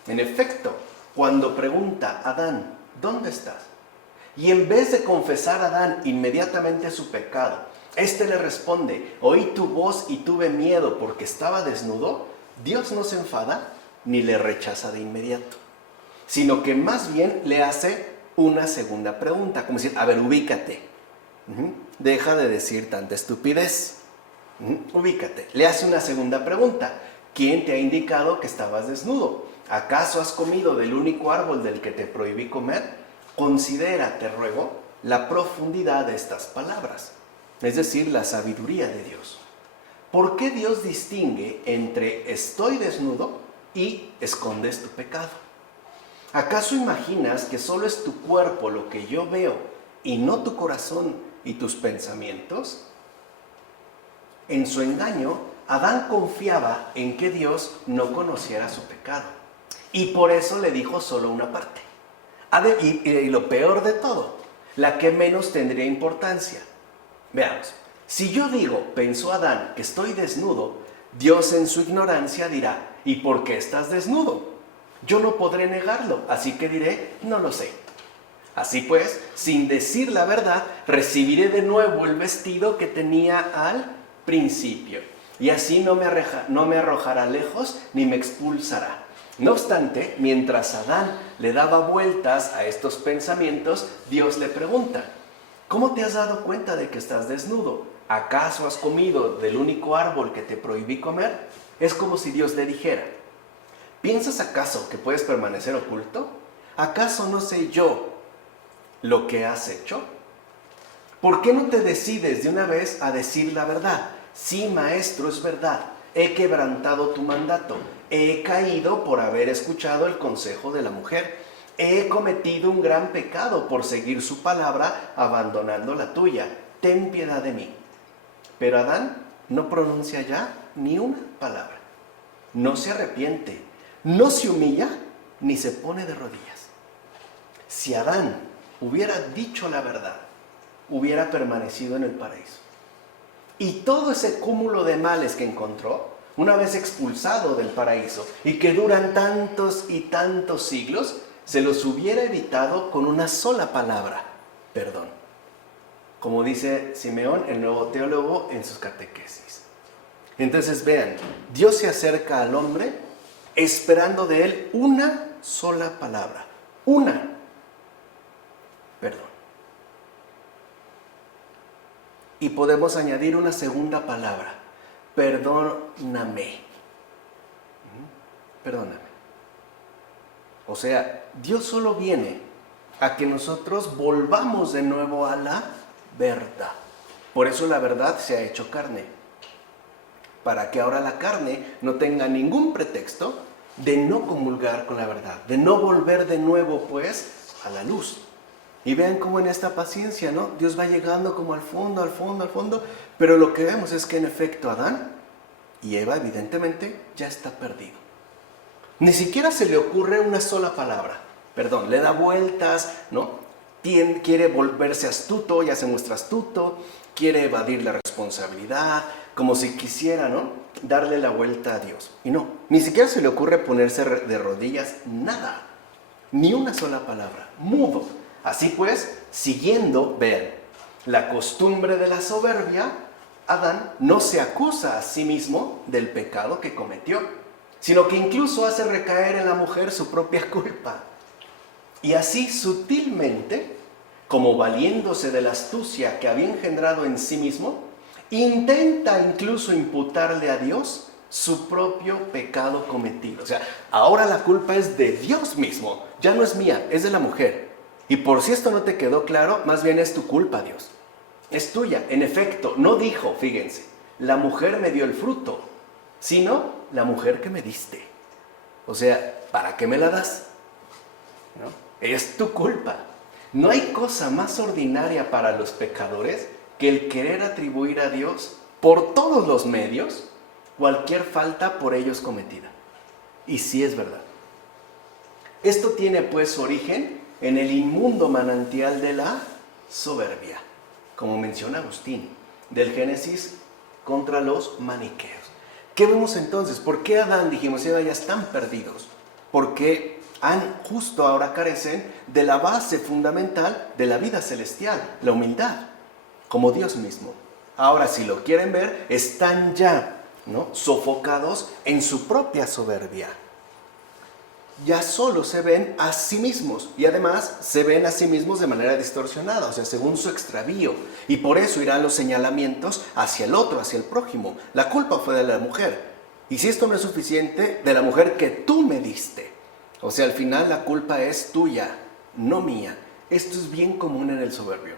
En efecto, cuando pregunta a Adán, ¿dónde estás?, y en vez de confesar a Adán inmediatamente su pecado, éste le responde, oí tu voz y tuve miedo porque estaba desnudo, Dios no se enfada ni le rechaza de inmediato, sino que más bien le hace una segunda pregunta, como decir, a ver, ubícate, deja de decir tanta estupidez, ubícate. Le hace una segunda pregunta, ¿quién te ha indicado que estabas desnudo? ¿Acaso has comido del único árbol del que te prohibí comer? Considera, te ruego, la profundidad de estas palabras, es decir, la sabiduría de Dios. ¿Por qué Dios distingue entre estoy desnudo y escondes tu pecado? ¿Acaso imaginas que solo es tu cuerpo lo que yo veo y no tu corazón y tus pensamientos? En su engaño, Adán confiaba en que Dios no conociera su pecado y por eso le dijo solo una parte. Y lo peor de todo, la que menos tendría importancia. Veamos, si yo digo, pensó Adán, que estoy desnudo, Dios en su ignorancia dirá, ¿y por qué estás desnudo? Yo no podré negarlo, así que diré, no lo sé. Así pues, sin decir la verdad, recibiré de nuevo el vestido que tenía al principio, y así no me arrojará lejos ni me expulsará. No obstante, mientras Adán le daba vueltas a estos pensamientos, Dios le pregunta, ¿cómo te has dado cuenta de que estás desnudo? ¿Acaso has comido del único árbol que te prohibí comer? Es como si Dios le dijera, ¿piensas acaso que puedes permanecer oculto? ¿Acaso no sé yo lo que has hecho? ¿Por qué no te decides de una vez a decir la verdad? Sí, maestro, es verdad. He quebrantado tu mandato. He caído por haber escuchado el consejo de la mujer. He cometido un gran pecado por seguir su palabra, abandonando la tuya. Ten piedad de mí. Pero Adán no pronuncia ya ni una palabra. No se arrepiente, no se humilla, ni se pone de rodillas. Si Adán hubiera dicho la verdad, hubiera permanecido en el paraíso. Y todo ese cúmulo de males que encontró, una vez expulsado del paraíso, y que duran tantos y tantos siglos, se los hubiera evitado con una sola palabra, perdón. Como dice Simeón, el nuevo teólogo, en sus catequesis. Entonces vean, Dios se acerca al hombre esperando de él una sola palabra, una, perdón. Y podemos añadir una segunda palabra, perdóname. Perdóname. O sea, Dios solo viene a que nosotros volvamos de nuevo a la verdad. Por eso la verdad se ha hecho carne. Para que ahora la carne no tenga ningún pretexto de no comulgar con la verdad, de no volver de nuevo pues a la luz. Y vean cómo en esta paciencia, ¿no? Dios va llegando como al fondo, al fondo, al fondo, pero lo que vemos es que en efecto Adán y Eva evidentemente ya está perdido. Ni siquiera se le ocurre una sola palabra, perdón, le da vueltas, ¿no? Quiere volverse astuto, ya se muestra astuto, quiere evadir la responsabilidad, como si quisiera, ¿no?, darle la vuelta a Dios. Y no, ni siquiera se le ocurre ponerse de rodillas, nada, ni una sola palabra, mudo. Así pues, siguiendo, vean, la costumbre de la soberbia, Adán no se acusa a sí mismo del pecado que cometió, sino que incluso hace recaer en la mujer su propia culpa. Y así sutilmente, como valiéndose de la astucia que había engendrado en sí mismo, intenta incluso imputarle a Dios su propio pecado cometido. O sea, ahora la culpa es de Dios mismo, ya no es mía, es de la mujer. Y por si esto no te quedó claro, más bien es tu culpa, Dios. Es tuya. En efecto, no dijo, fíjense, la mujer me dio el fruto, sino la mujer que me diste. O sea, ¿para qué me la das? ¿No? Es tu culpa. No hay cosa más ordinaria para los pecadores que el querer atribuir a Dios, por todos los medios, cualquier falta por ellos cometida. Y sí es verdad. Esto tiene pues su origen en el inmundo manantial de la soberbia, como menciona Agustín, del Génesis contra los maniqueos. ¿Qué vemos entonces? ¿Por qué Adán, dijimos, y Eva ya están perdidos? Porque justo ahora carecen de la base fundamental de la vida celestial, la humildad, como Dios mismo. Ahora, si lo quieren ver, están ya, ¿no?, sofocados en su propia soberbia. Ya solo se ven a sí mismos y además se ven a sí mismos de manera distorsionada, o sea, según su extravío. Y por eso irán los señalamientos hacia el otro, hacia el prójimo. La culpa fue de la mujer. Y si esto no es suficiente, de la mujer que tú me diste. O sea, al final la culpa es tuya, no mía. Esto es bien común en el soberbio.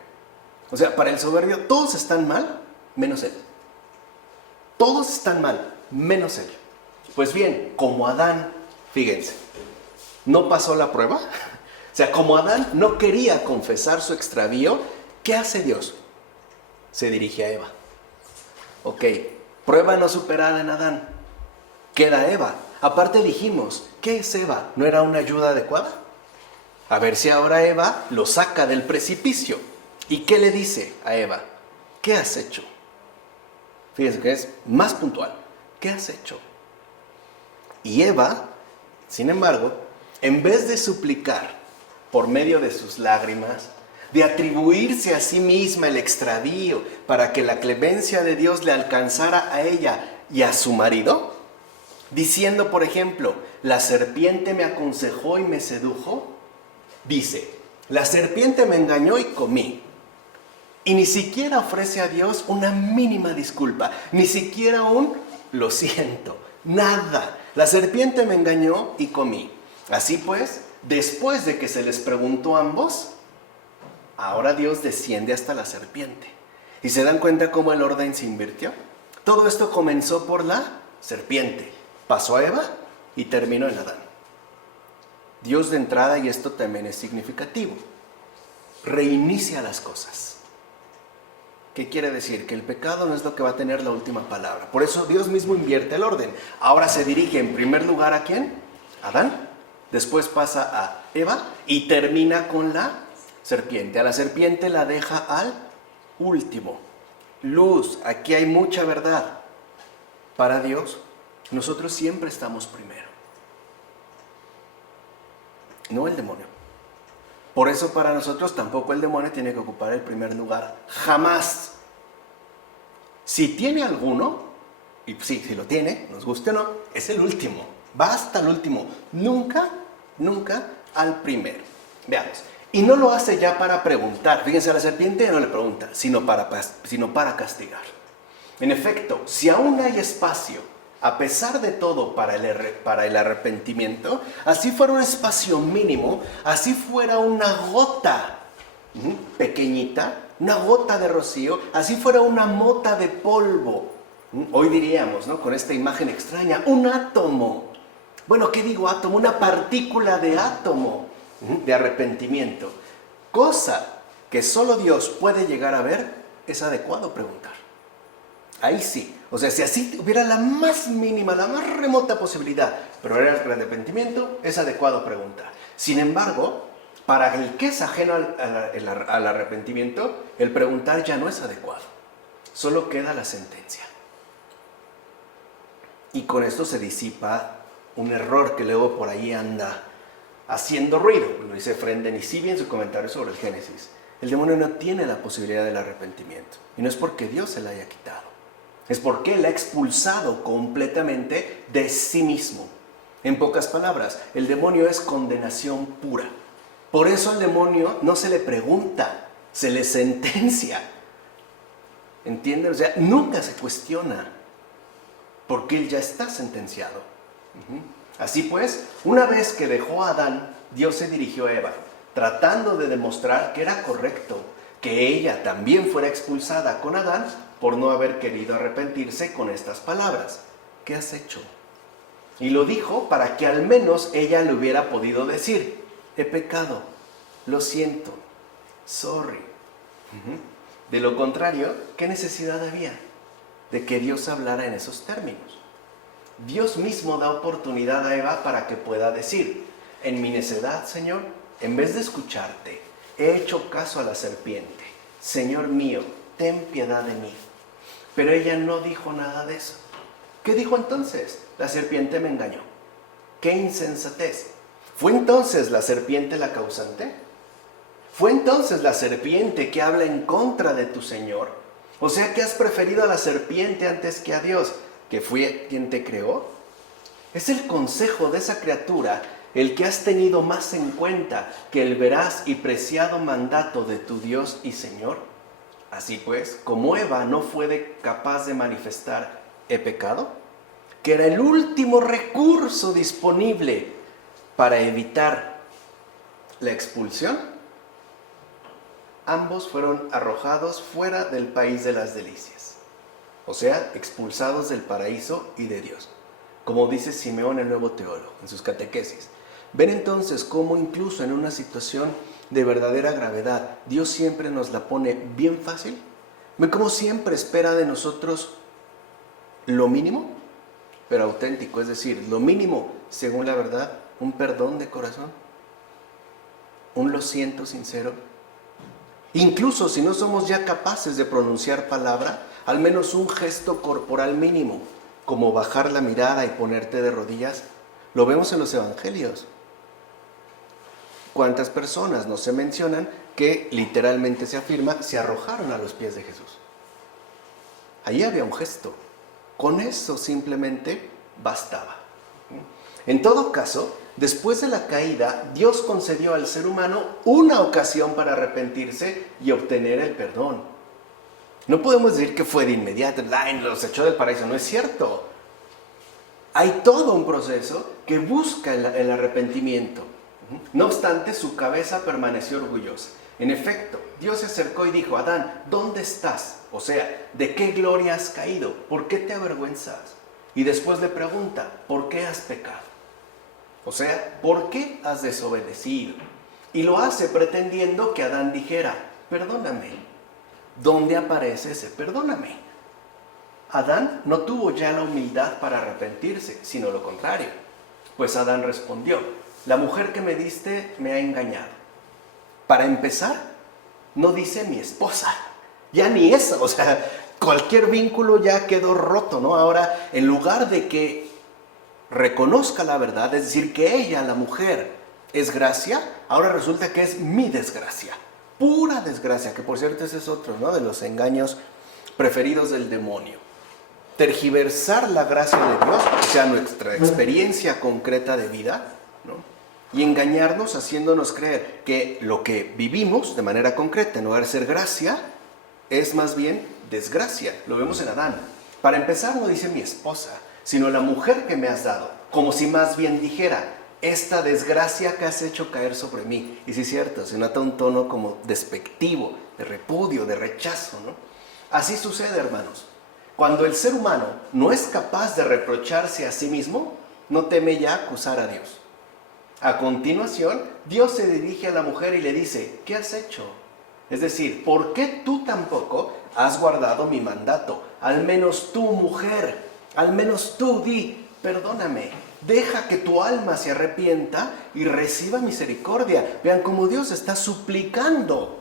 O sea, para el soberbio todos están mal, menos él. Todos están mal, menos él. Pues bien, como Adán, fíjense, no pasó la prueba. O sea, como Adán no quería confesar su extravío, ¿qué hace Dios? Se dirige a Eva. Ok, prueba no superada en Adán. Queda Eva. Aparte dijimos, ¿qué es Eva? ¿No era una ayuda adecuada? A ver si ahora Eva lo saca del precipicio. ¿Y qué le dice a Eva? ¿Qué has hecho? Fíjense que es más puntual. ¿Qué has hecho? Y Eva, sin embargo, en vez de suplicar por medio de sus lágrimas, de atribuirse a sí misma el extravío para que la clemencia de Dios le alcanzara a ella y a su marido, diciendo, por ejemplo, la serpiente me aconsejó y me sedujo, dice, la serpiente me engañó y comí. Y ni siquiera ofrece a Dios una mínima disculpa, ni siquiera un lo siento, nada. La serpiente me engañó y comí. Así pues, después de que se les preguntó a ambos, ahora Dios desciende hasta la serpiente. ¿Y se dan cuenta cómo el orden se invirtió? Todo esto comenzó por la serpiente, pasó a Eva y terminó en Adán. Dios de entrada, y esto también es significativo, reinicia las cosas. ¿Qué quiere decir? Que el pecado no es lo que va a tener la última palabra. Por eso Dios mismo invierte el orden. Ahora se dirige en primer lugar ¿a quién? Adán. Después pasa a Eva y termina con la serpiente. A la serpiente la deja al último. Luz, aquí hay mucha verdad. Para Dios, nosotros siempre estamos primero. No el demonio. Por eso para nosotros tampoco el demonio tiene que ocupar el primer lugar. Jamás. Si tiene alguno, y sí, si lo tiene, nos guste o no, es el último. Va hasta el último. Nunca al primero. Veamos. Y no lo hace ya para preguntar. Fíjense, a la serpiente no le pregunta, sino para castigar. En efecto, si aún hay espacio a pesar de todo, para el arrepentimiento, así fuera un espacio mínimo, así fuera una gota pequeñita, una gota de rocío, así fuera una mota de polvo. Hoy diríamos, ¿no?, con esta imagen extraña, un átomo. Bueno, ¿qué digo átomo? Una partícula de átomo de arrepentimiento. Cosa que solo Dios puede llegar a ver, es adecuado preguntar. Ahí sí. O sea, si así hubiera la más mínima, la más remota posibilidad, pero era el arrepentimiento, es adecuado preguntar. Sin embargo, para el que es ajeno al arrepentimiento, el preguntar ya no es adecuado. Solo queda la sentencia. Y con esto se disipa un error que luego por ahí anda haciendo ruido. Lo dice Efrén de Nisibi en su comentario sobre el Génesis. El demonio no tiene la posibilidad del arrepentimiento. Y no es porque Dios se la haya quitado. Es porque Él ha expulsado completamente de sí mismo. En pocas palabras, el demonio es condenación pura. Por eso al demonio no se le pregunta, se le sentencia. ¿Entienden? O sea, nunca se cuestiona, porque Él ya está sentenciado. Así pues, una vez que dejó a Adán, Dios se dirigió a Eva, tratando de demostrar que era correcto que ella también fuera expulsada con Adán por no haber querido arrepentirse con estas palabras. ¿Qué has hecho? Y lo dijo para que al menos ella le hubiera podido decir: he pecado, lo siento, sorry. De lo contrario, ¿qué necesidad había de que Dios hablara en esos términos? Dios mismo da oportunidad a Eva para que pueda decir: en mi necedad, Señor, en vez de escucharte, he hecho caso a la serpiente. Señor mío, ten piedad de mí. Pero ella no dijo nada de eso. ¿Qué dijo entonces? La serpiente me engañó. ¡Qué insensatez! ¿Fue entonces la serpiente la causante? ¿Fue entonces la serpiente que habla en contra de tu Señor? O sea que has preferido a la serpiente antes que a Dios, que fue quien te creó. Es el consejo de esa criatura el que has tenido más en cuenta que el veraz y preciado mandato de tu Dios y Señor. Así pues, como Eva no fue capaz de manifestar he pecado, que era el último recurso disponible para evitar la expulsión, ambos fueron arrojados fuera del país de las delicias, o sea, expulsados del paraíso y de Dios, como dice Simeón el Nuevo Teólogo en sus catequesis. Ven entonces cómo incluso en una situación de verdadera gravedad, Dios siempre nos la pone bien fácil. Ven cómo siempre espera de nosotros lo mínimo, pero auténtico, es decir, lo mínimo según la verdad, un perdón de corazón, un lo siento sincero. Incluso si no somos ya capaces de pronunciar palabra, al menos un gesto corporal mínimo, como bajar la mirada y ponerte de rodillas, lo vemos en los evangelios. ¿Cuántas personas no se mencionan que literalmente se afirma se arrojaron a los pies de Jesús? Ahí había un gesto. Con eso simplemente bastaba. En todo caso, después de la caída, Dios concedió al ser humano una ocasión para arrepentirse y obtener el perdón. No podemos decir que fue de inmediato, los echó del paraíso, no es cierto. Hay todo un proceso que busca el arrepentimiento. No obstante, su cabeza permaneció orgullosa. En efecto, Dios se acercó y dijo: Adán, ¿dónde estás? O sea, ¿de qué gloria has caído? ¿Por qué te avergüenzas? Y después le pregunta: ¿por qué has pecado? O sea, ¿por qué has desobedecido? Y lo hace pretendiendo que Adán dijera: perdóname. ¿Dónde aparece ese perdóname? Adán no tuvo ya la humildad para arrepentirse, sino lo contrario. Pues Adán respondió: la mujer que me diste me ha engañado. Para empezar, no dice mi esposa, ya ni eso, o sea, cualquier vínculo ya quedó roto, ¿no? Ahora, en lugar de que reconozca la verdad, es decir, que ella, la mujer, es gracia, ahora resulta que es mi desgracia, pura desgracia, que por cierto ese es otro, ¿no?, de los engaños preferidos del demonio. Tergiversar la gracia de Dios, o sea, nuestra experiencia concreta de vida, ¿no?, y engañarnos haciéndonos creer que lo que vivimos de manera concreta, en lugar de ser gracia, es más bien desgracia. Lo vemos en Adán. Para empezar, no dice mi esposa, sino la mujer que me has dado, como si más bien dijera, esta desgracia que has hecho caer sobre mí. Y sí es cierto, se nota un tono como despectivo, de repudio, de rechazo, ¿no? Así sucede, hermanos. Cuando el ser humano no es capaz de reprocharse a sí mismo, no teme ya acusar a Dios. A continuación, Dios se dirige a la mujer y le dice, ¿qué has hecho? Es decir, ¿por qué tú tampoco has guardado mi mandato? Al menos tú, mujer, al menos tú di, perdóname, deja que tu alma se arrepienta y reciba misericordia. Vean cómo Dios está suplicando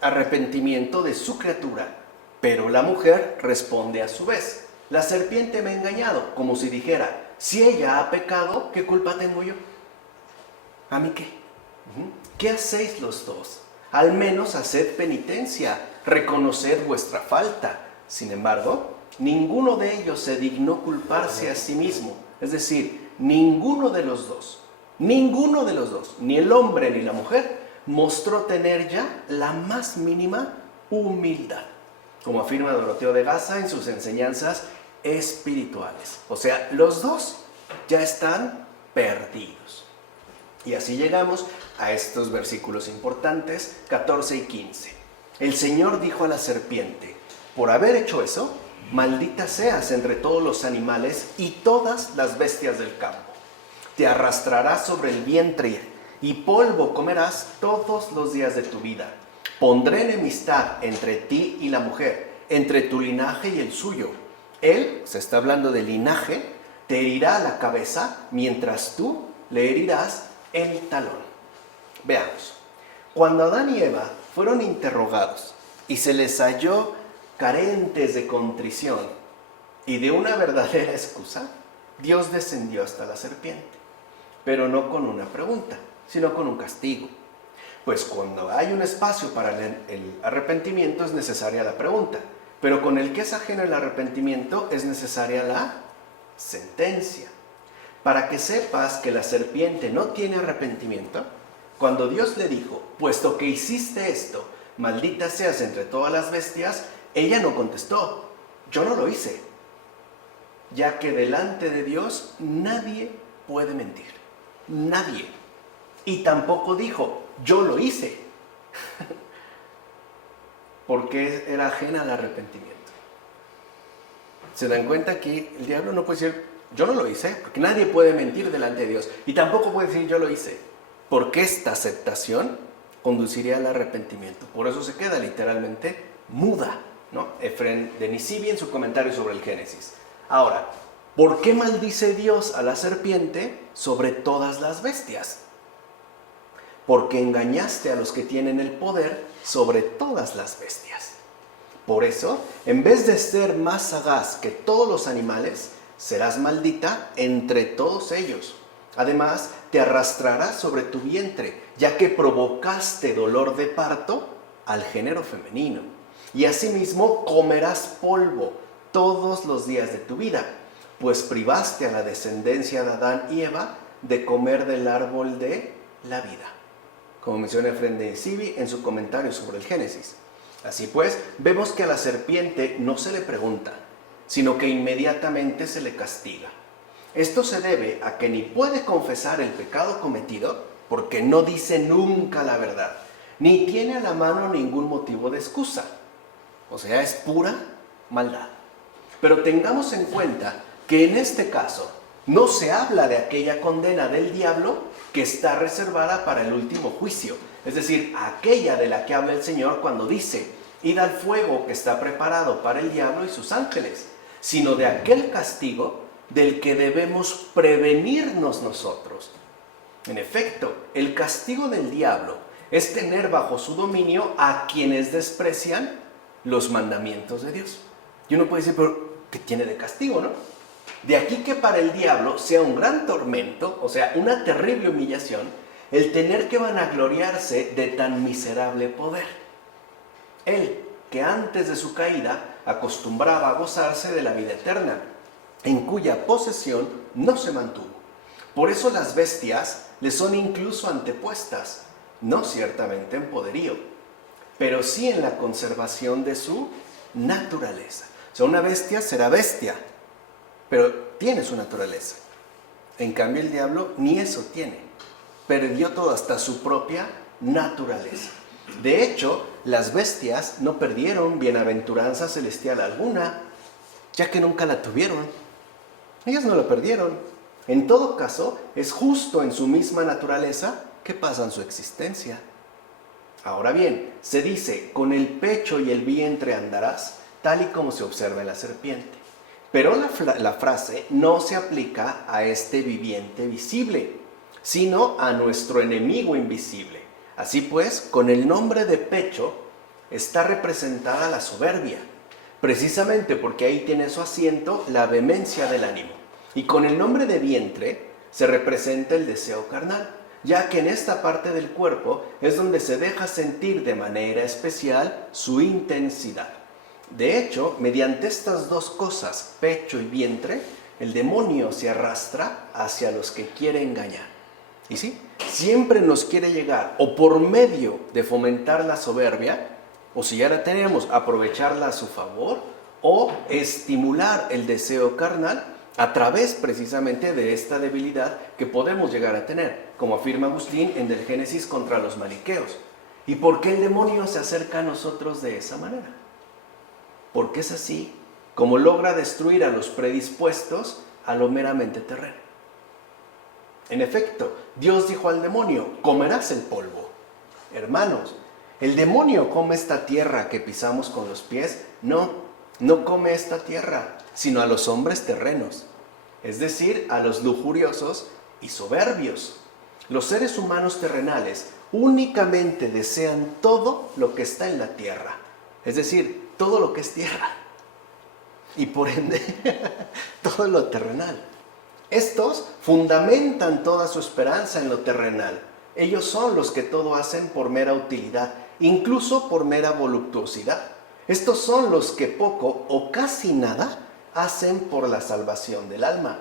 arrepentimiento de su criatura. Pero la mujer responde a su vez, la serpiente me ha engañado, como si dijera, si ella ha pecado, ¿qué culpa tengo yo? ¿A mí qué? ¿Qué hacéis los dos? Al menos haced penitencia, reconoced vuestra falta. Sin embargo, ninguno de ellos se dignó culparse a sí mismo. Es decir, ninguno de los dos, ni el hombre ni la mujer, mostró tener ya la más mínima humildad, como afirma Doroteo de Gaza en sus enseñanzas espirituales. O sea, los dos ya están perdidos. Y así llegamos a estos versículos importantes, 14 y 15. El Señor dijo a la serpiente, por haber hecho eso, maldita seas entre todos los animales y todas las bestias del campo. Te arrastrarás sobre el vientre y polvo comerás todos los días de tu vida. Pondré enemistad entre ti y la mujer, entre tu linaje y el suyo. Él, se está hablando de linaje, te herirá la cabeza, mientras tú le herirás el talón. Veamos. Cuando Adán y Eva fueron interrogados y se les halló carentes de contrición y de una verdadera excusa, Dios descendió hasta la serpiente, pero no con una pregunta, sino con un castigo. Pues cuando hay un espacio para el arrepentimiento es necesaria la pregunta, pero con el que es ajeno el arrepentimiento es necesaria la sentencia. Para que sepas que la serpiente no tiene arrepentimiento, cuando Dios le dijo, puesto que hiciste esto, maldita seas entre todas las bestias, ella no contestó, yo no lo hice, ya que delante de Dios nadie puede mentir, nadie. Y tampoco dijo, yo lo hice, porque era ajena al arrepentimiento. ¿Se dan cuenta que el diablo no puede decir, yo no lo hice? Porque nadie puede mentir delante de Dios. Y tampoco puede decir, yo lo hice, porque esta aceptación conduciría al arrepentimiento. Por eso se queda literalmente muda, ¿no? Efrén de Nisibi en su comentario sobre el Génesis. Ahora, ¿por qué maldice Dios a la serpiente sobre todas las bestias? Porque engañaste a los que tienen el poder sobre todas las bestias. Por eso, en vez de ser más sagaz que todos los animales, serás maldita entre todos ellos. Además, te arrastrarás sobre tu vientre, ya que provocaste dolor de parto al género femenino. Y asimismo comerás polvo todos los días de tu vida, pues privaste a la descendencia de Adán y Eva de comer del árbol de la vida, como menciona Efrén de Nisibi en su comentario sobre el Génesis. Así pues, vemos que a la serpiente no se le pregunta, sino que inmediatamente se le castiga. Esto se debe a que ni puede confesar el pecado cometido, porque no dice nunca la verdad, ni tiene a la mano ningún motivo de excusa. O sea, es pura maldad. Pero tengamos en cuenta que en este caso no se habla de aquella condena del diablo que está reservada para el último juicio, es decir, aquella de la que habla el Señor cuando dice, id al fuego que está preparado para el diablo y sus ángeles, sino de aquel castigo del que debemos prevenirnos nosotros. En efecto, el castigo del diablo es tener bajo su dominio a quienes desprecian los mandamientos de Dios. Y uno puede decir, pero ¿qué tiene de castigo, no? De aquí que para el diablo sea un gran tormento, o sea, una terrible humillación, el tener que vanagloriarse de tan miserable poder. Él, que antes de su caída acostumbraba a gozarse de la vida eterna, en cuya posesión no se mantuvo. Por eso las bestias le son incluso antepuestas, no ciertamente en poderío, pero sí en la conservación de su naturaleza. O sea, una bestia será bestia, pero tiene su naturaleza. En cambio el diablo ni eso tiene. Perdió todo, hasta su propia naturaleza. De hecho, las bestias no perdieron bienaventuranza celestial alguna, ya que nunca la tuvieron. Ellas no la perdieron. En todo caso, es justo en su misma naturaleza que pasan su existencia. Ahora bien, se dice, con el pecho y el vientre andarás, tal y como se observa en la serpiente. Pero la frase no se aplica a este viviente visible, sino a nuestro enemigo invisible. Así pues, con el nombre de pecho está representada la soberbia, precisamente porque ahí tiene su asiento la vehemencia del ánimo. Y con el nombre de vientre se representa el deseo carnal, ya que en esta parte del cuerpo es donde se deja sentir de manera especial su intensidad. De hecho, mediante estas dos cosas, pecho y vientre, el demonio se arrastra hacia los que quiere engañar. Y sí, siempre nos quiere llegar, o por medio de fomentar la soberbia, o si ya la tenemos, aprovecharla a su favor, o estimular el deseo carnal a través precisamente de esta debilidad que podemos llegar a tener, como afirma Agustín en Del Génesis contra los maniqueos. ¿Y por qué el demonio se acerca a nosotros de esa manera? Porque es así como logra destruir a los predispuestos a lo meramente terreno. En efecto, Dios dijo al demonio, comerás el polvo. Hermanos, ¿el demonio come esta tierra que pisamos con los pies? No come esta tierra, sino a los hombres terrenos, es decir, a los lujuriosos y soberbios. Los seres humanos terrenales únicamente desean todo lo que está en la tierra, es decir, todo lo que es tierra, y por ende, todo lo terrenal. Estos fundamentan toda su esperanza en lo terrenal. Ellos son los que todo hacen por mera utilidad, incluso por mera voluptuosidad. Estos son los que poco o casi nada hacen por la salvación del alma.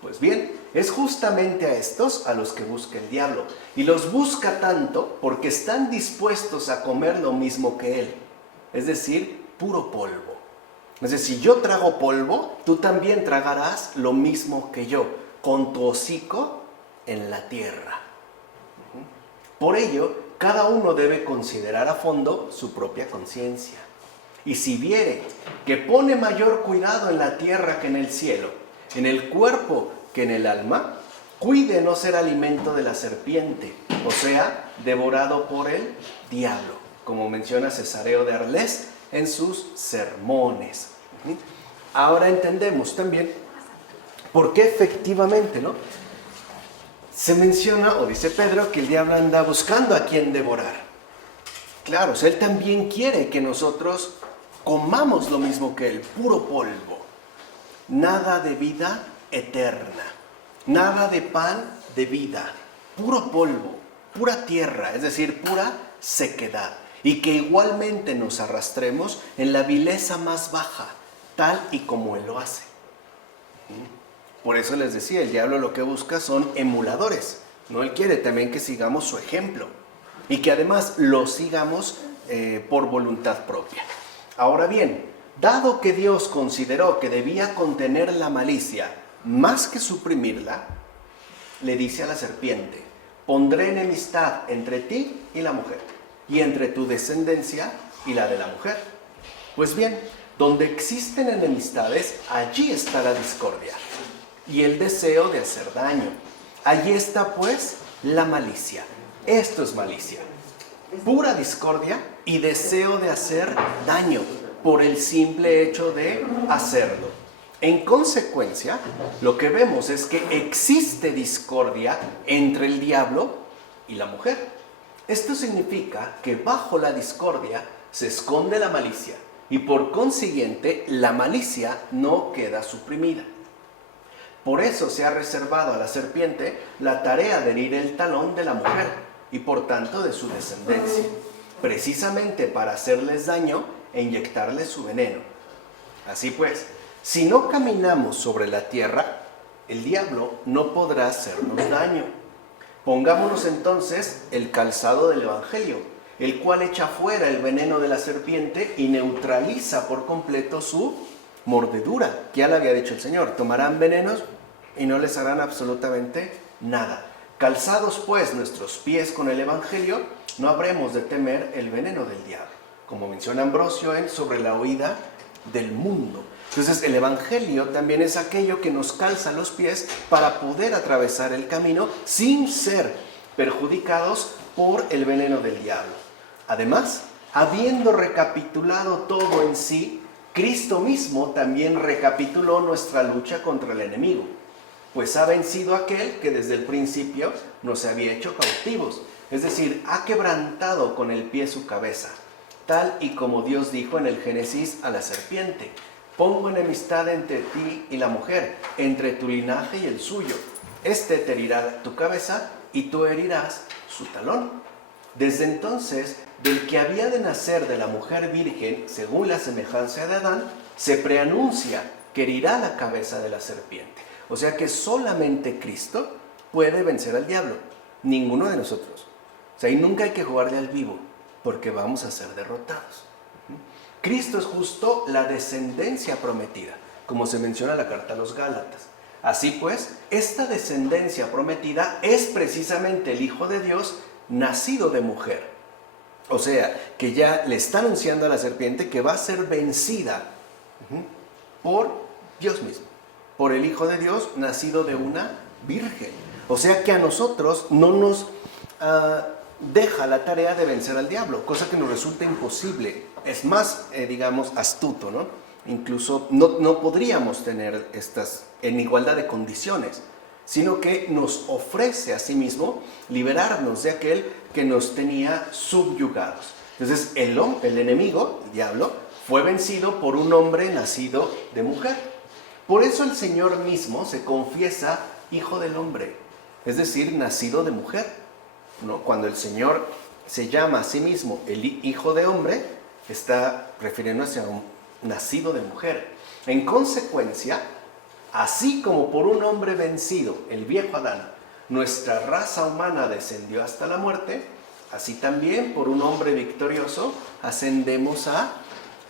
Pues bien, es justamente a estos a los que busca el diablo. Y los busca tanto porque están dispuestos a comer lo mismo que él. Es decir, puro polvo. Es decir, si yo trago polvo, tú también tragarás lo mismo que yo, con tu hocico en la tierra. Por ello, cada uno debe considerar a fondo su propia conciencia. Y si viere que pone mayor cuidado en la tierra que en el cielo, en el cuerpo que en el alma, cuide no ser alimento de la serpiente, o sea, devorado por el diablo, como menciona Cesareo de Arles en sus sermones. Ahora entendemos también por qué efectivamente, ¿no?, se menciona, o dice Pedro, que el diablo anda buscando a quien devorar. Claro, él también quiere que nosotros comamos lo mismo que él, puro polvo. Nada de vida eterna, nada de pan de vida, puro polvo, pura tierra, es decir, pura sequedad. Y que igualmente nos arrastremos en la vileza más baja, tal y como él lo hace. Por eso les decía, el diablo lo que busca son emuladores. No, él quiere también que sigamos su ejemplo y que además lo sigamos por voluntad propia. Ahora bien, dado que Dios consideró que debía contener la malicia más que suprimirla, le dice a la serpiente, pondré enemistad entre ti y la mujer, y entre tu descendencia y la de la mujer. Pues bien, donde existen enemistades, allí está la discordia y el deseo de hacer daño. Allí está pues la malicia. Esto es malicia, pura discordia y deseo de hacer daño por el simple hecho de hacerlo. En consecuencia, lo que vemos es que existe discordia entre el diablo y la mujer. Esto significa que bajo la discordia se esconde la malicia y por consiguiente la malicia no queda suprimida. Por eso se ha reservado a la serpiente la tarea de herir el talón de la mujer y por tanto de su descendencia, precisamente para hacerles daño e inyectarles su veneno. Así pues, si no caminamos sobre la tierra, el diablo no podrá hacernos daño. Pongámonos entonces el calzado del Evangelio, el cual echa fuera el veneno de la serpiente y neutraliza por completo su mordedura, que ya le había dicho el Señor. Tomarán venenos y no les harán absolutamente nada. Calzados pues nuestros pies con el Evangelio, no habremos de temer el veneno del diablo. Como menciona Ambrosio en Sobre la huida del mundo. Entonces el Evangelio también es aquello que nos calza los pies para poder atravesar el camino sin ser perjudicados por el veneno del diablo. Además, habiendo recapitulado todo en sí, Cristo mismo también recapituló nuestra lucha contra el enemigo, pues ha vencido aquel que desde el principio nos había hecho cautivos, es decir, ha quebrantado con el pie su cabeza, tal y como Dios dijo en el Génesis a la serpiente: pongo enemistad entre ti y la mujer, entre tu linaje y el suyo. Este te herirá tu cabeza y tú herirás su talón. Desde entonces, del que había de nacer de la mujer virgen, según la semejanza de Adán, se preanuncia que herirá la cabeza de la serpiente. O sea que solamente Cristo puede vencer al diablo, ninguno de nosotros. O sea, y nunca hay que jugarle al vivo, porque vamos a ser derrotados. Cristo es justo la descendencia prometida, como se menciona en la carta a los Gálatas. Así pues, esta descendencia prometida es precisamente el Hijo de Dios nacido de mujer. O sea, que ya le está anunciando a la serpiente que va a ser vencida por Dios mismo, por el Hijo de Dios nacido de una virgen. O sea que a nosotros no nos deja la tarea de vencer al diablo, cosa que nos resulta imposible. Es más, digamos, astuto, ¿no? Incluso no podríamos tener estas en igualdad de condiciones, sino que nos ofrece a sí mismo liberarnos de aquel que nos tenía subyugados. Entonces el enemigo, el diablo, fue vencido por un hombre nacido de mujer. Por eso el Señor mismo se confiesa hijo del hombre, es decir, nacido de mujer, ¿no? Cuando el Señor se llama a sí mismo el hijo de hombre, está refiriéndose a un nacido de mujer. En consecuencia, así como por un hombre vencido, el viejo Adán, nuestra raza humana descendió hasta la muerte, así también por un hombre victorioso ascendemos a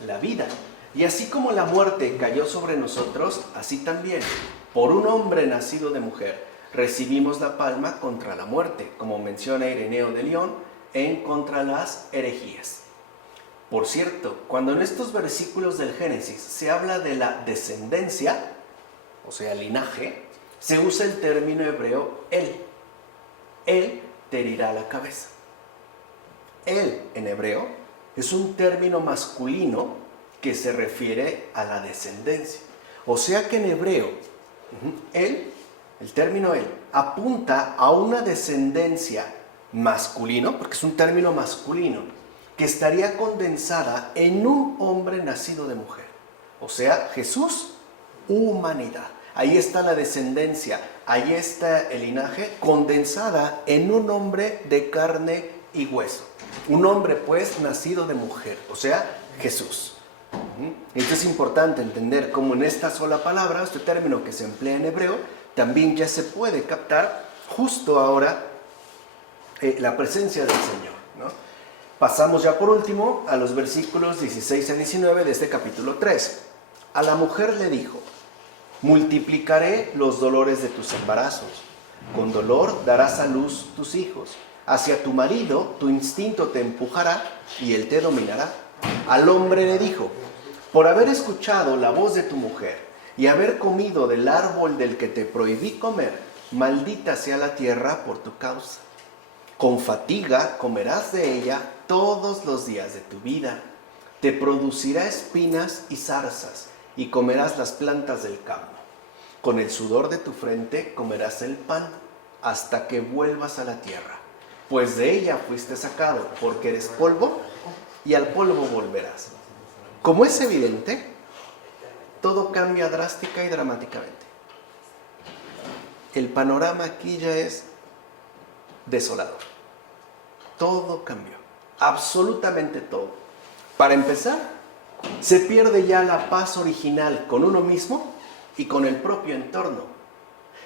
la vida. Y así como la muerte cayó sobre nosotros, así también por un hombre nacido de mujer recibimos la palma contra la muerte, como menciona Ireneo de León en Contra las herejías. Por cierto, cuando en estos versículos del Génesis se habla de la descendencia, o sea, linaje, se usa el término hebreo él. Él te herirá la cabeza. Él, en hebreo, es un término masculino que se refiere a la descendencia. O sea que en hebreo, él, el término él, apunta a una descendencia masculino, porque es un término masculino, que estaría condensada en un hombre nacido de mujer. O sea, Jesús, humanidad. Ahí está la descendencia, ahí está el linaje condensada en un hombre de carne y hueso. Un hombre pues nacido de mujer, o sea, Jesús. Esto es importante entender cómo en esta sola palabra, este término que se emplea en hebreo, también ya se puede captar justo ahora la presencia del Señor, ¿no? Pasamos ya por último a los versículos 16 a 19 de este capítulo 3. A la mujer le dijo: multiplicaré los dolores de tus embarazos. Con dolor darás a luz tus hijos. Hacia tu marido tu instinto te empujará y él te dominará. Al hombre le dijo: por haber escuchado la voz de tu mujer y haber comido del árbol del que te prohibí comer, maldita sea la tierra por tu causa. Con fatiga comerás de ella todos los días de tu vida. Te producirá espinas y zarzas, y comerás las plantas del campo. Con el sudor de tu frente comerás el pan, hasta que vuelvas a la tierra. Pues de ella fuiste sacado, porque eres polvo, y al polvo volverás. Como es evidente, todo cambia drástica y dramáticamente. El panorama aquí ya es desolador. Todo cambió, absolutamente todo. Para empezar, se pierde ya la paz original con uno mismo y con el propio entorno.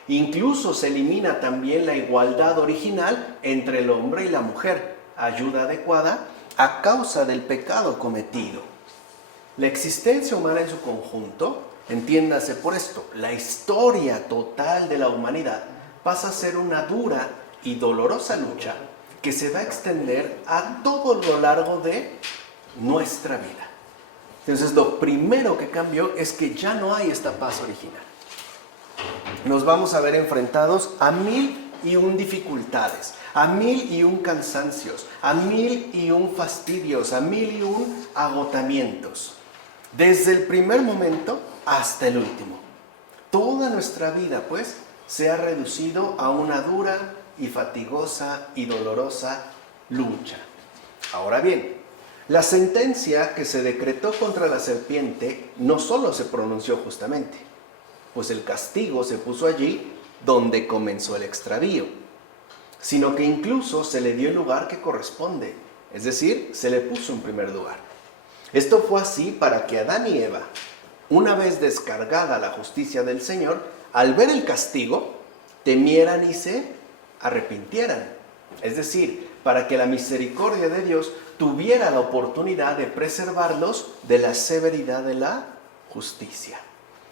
Incluso se elimina también la igualdad original entre el hombre y la mujer, ayuda adecuada a causa del pecado cometido. La existencia humana en su conjunto, entiéndase por esto, la historia total de la humanidad pasa a ser una dura y dolorosa lucha que se va a extender a todo lo largo de nuestra vida. Entonces, lo primero que cambió es que ya no hay esta paz original. Nos vamos a ver enfrentados a 1001 dificultades, a 1001 cansancios, a 1001 fastidios, a 1001 agotamientos. Desde el primer momento hasta el último. Toda nuestra vida, pues, se ha reducido a una dura y fatigosa y dolorosa lucha. Ahora bien, la sentencia que se decretó contra la serpiente no solo se pronunció justamente, pues el castigo se puso allí donde comenzó el extravío, sino que incluso se le dio el lugar que corresponde, es decir, se le puso en primer lugar. Esto fue así para que Adán y Eva, una vez descargada la justicia del Señor, al ver el castigo, temieran y se arrepintieran. Es decir, para que la misericordia de Dios tuviera la oportunidad de preservarlos de la severidad de la justicia.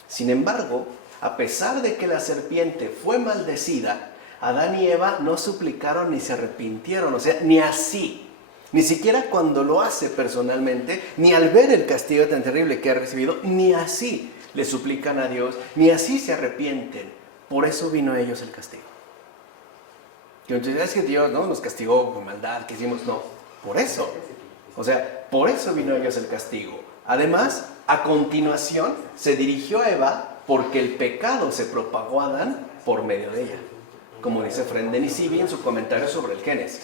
Sin embargo, a pesar de que la serpiente fue maldecida, Adán y Eva no suplicaron ni se arrepintieron, o sea, ni así. Ni siquiera cuando lo hace personalmente, ni al ver el castigo tan terrible que ha recibido, ni así le suplican a Dios, ni así se arrepienten. Por eso vino a ellos el castigo. Y entonces es que Dios, ¿no?, nos castigó con maldad, que hicimos, no, por eso. O sea, por eso vino a ellos el castigo. Además, a continuación, se dirigió a Eva porque el pecado se propagó a Adán por medio de ella. Como dice Efrén de Nisibi en su comentario sobre el Génesis.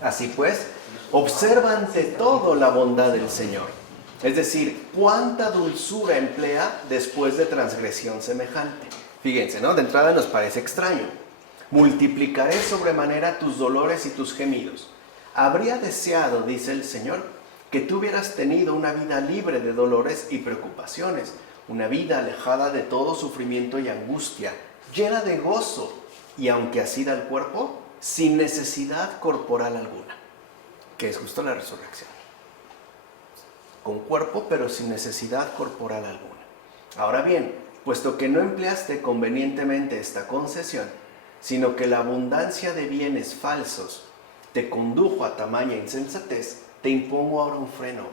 Así pues, observa ante todo la bondad del Señor. Es decir, cuánta dulzura emplea después de transgresión semejante. Fíjense, ¿no? De entrada nos parece extraño. Multiplicaré sobremanera tus dolores y tus gemidos. Habría deseado, dice el Señor, que tú hubieras tenido una vida libre de dolores y preocupaciones, una vida alejada de todo sufrimiento y angustia, llena de gozo, y aunque así da el cuerpo, sin necesidad corporal alguna, que es justo la resurrección. Con cuerpo, pero sin necesidad corporal alguna. Ahora bien, puesto que no empleaste convenientemente esta concesión, sino que la abundancia de bienes falsos te condujo a tamaña insensatez, te impongo ahora un freno,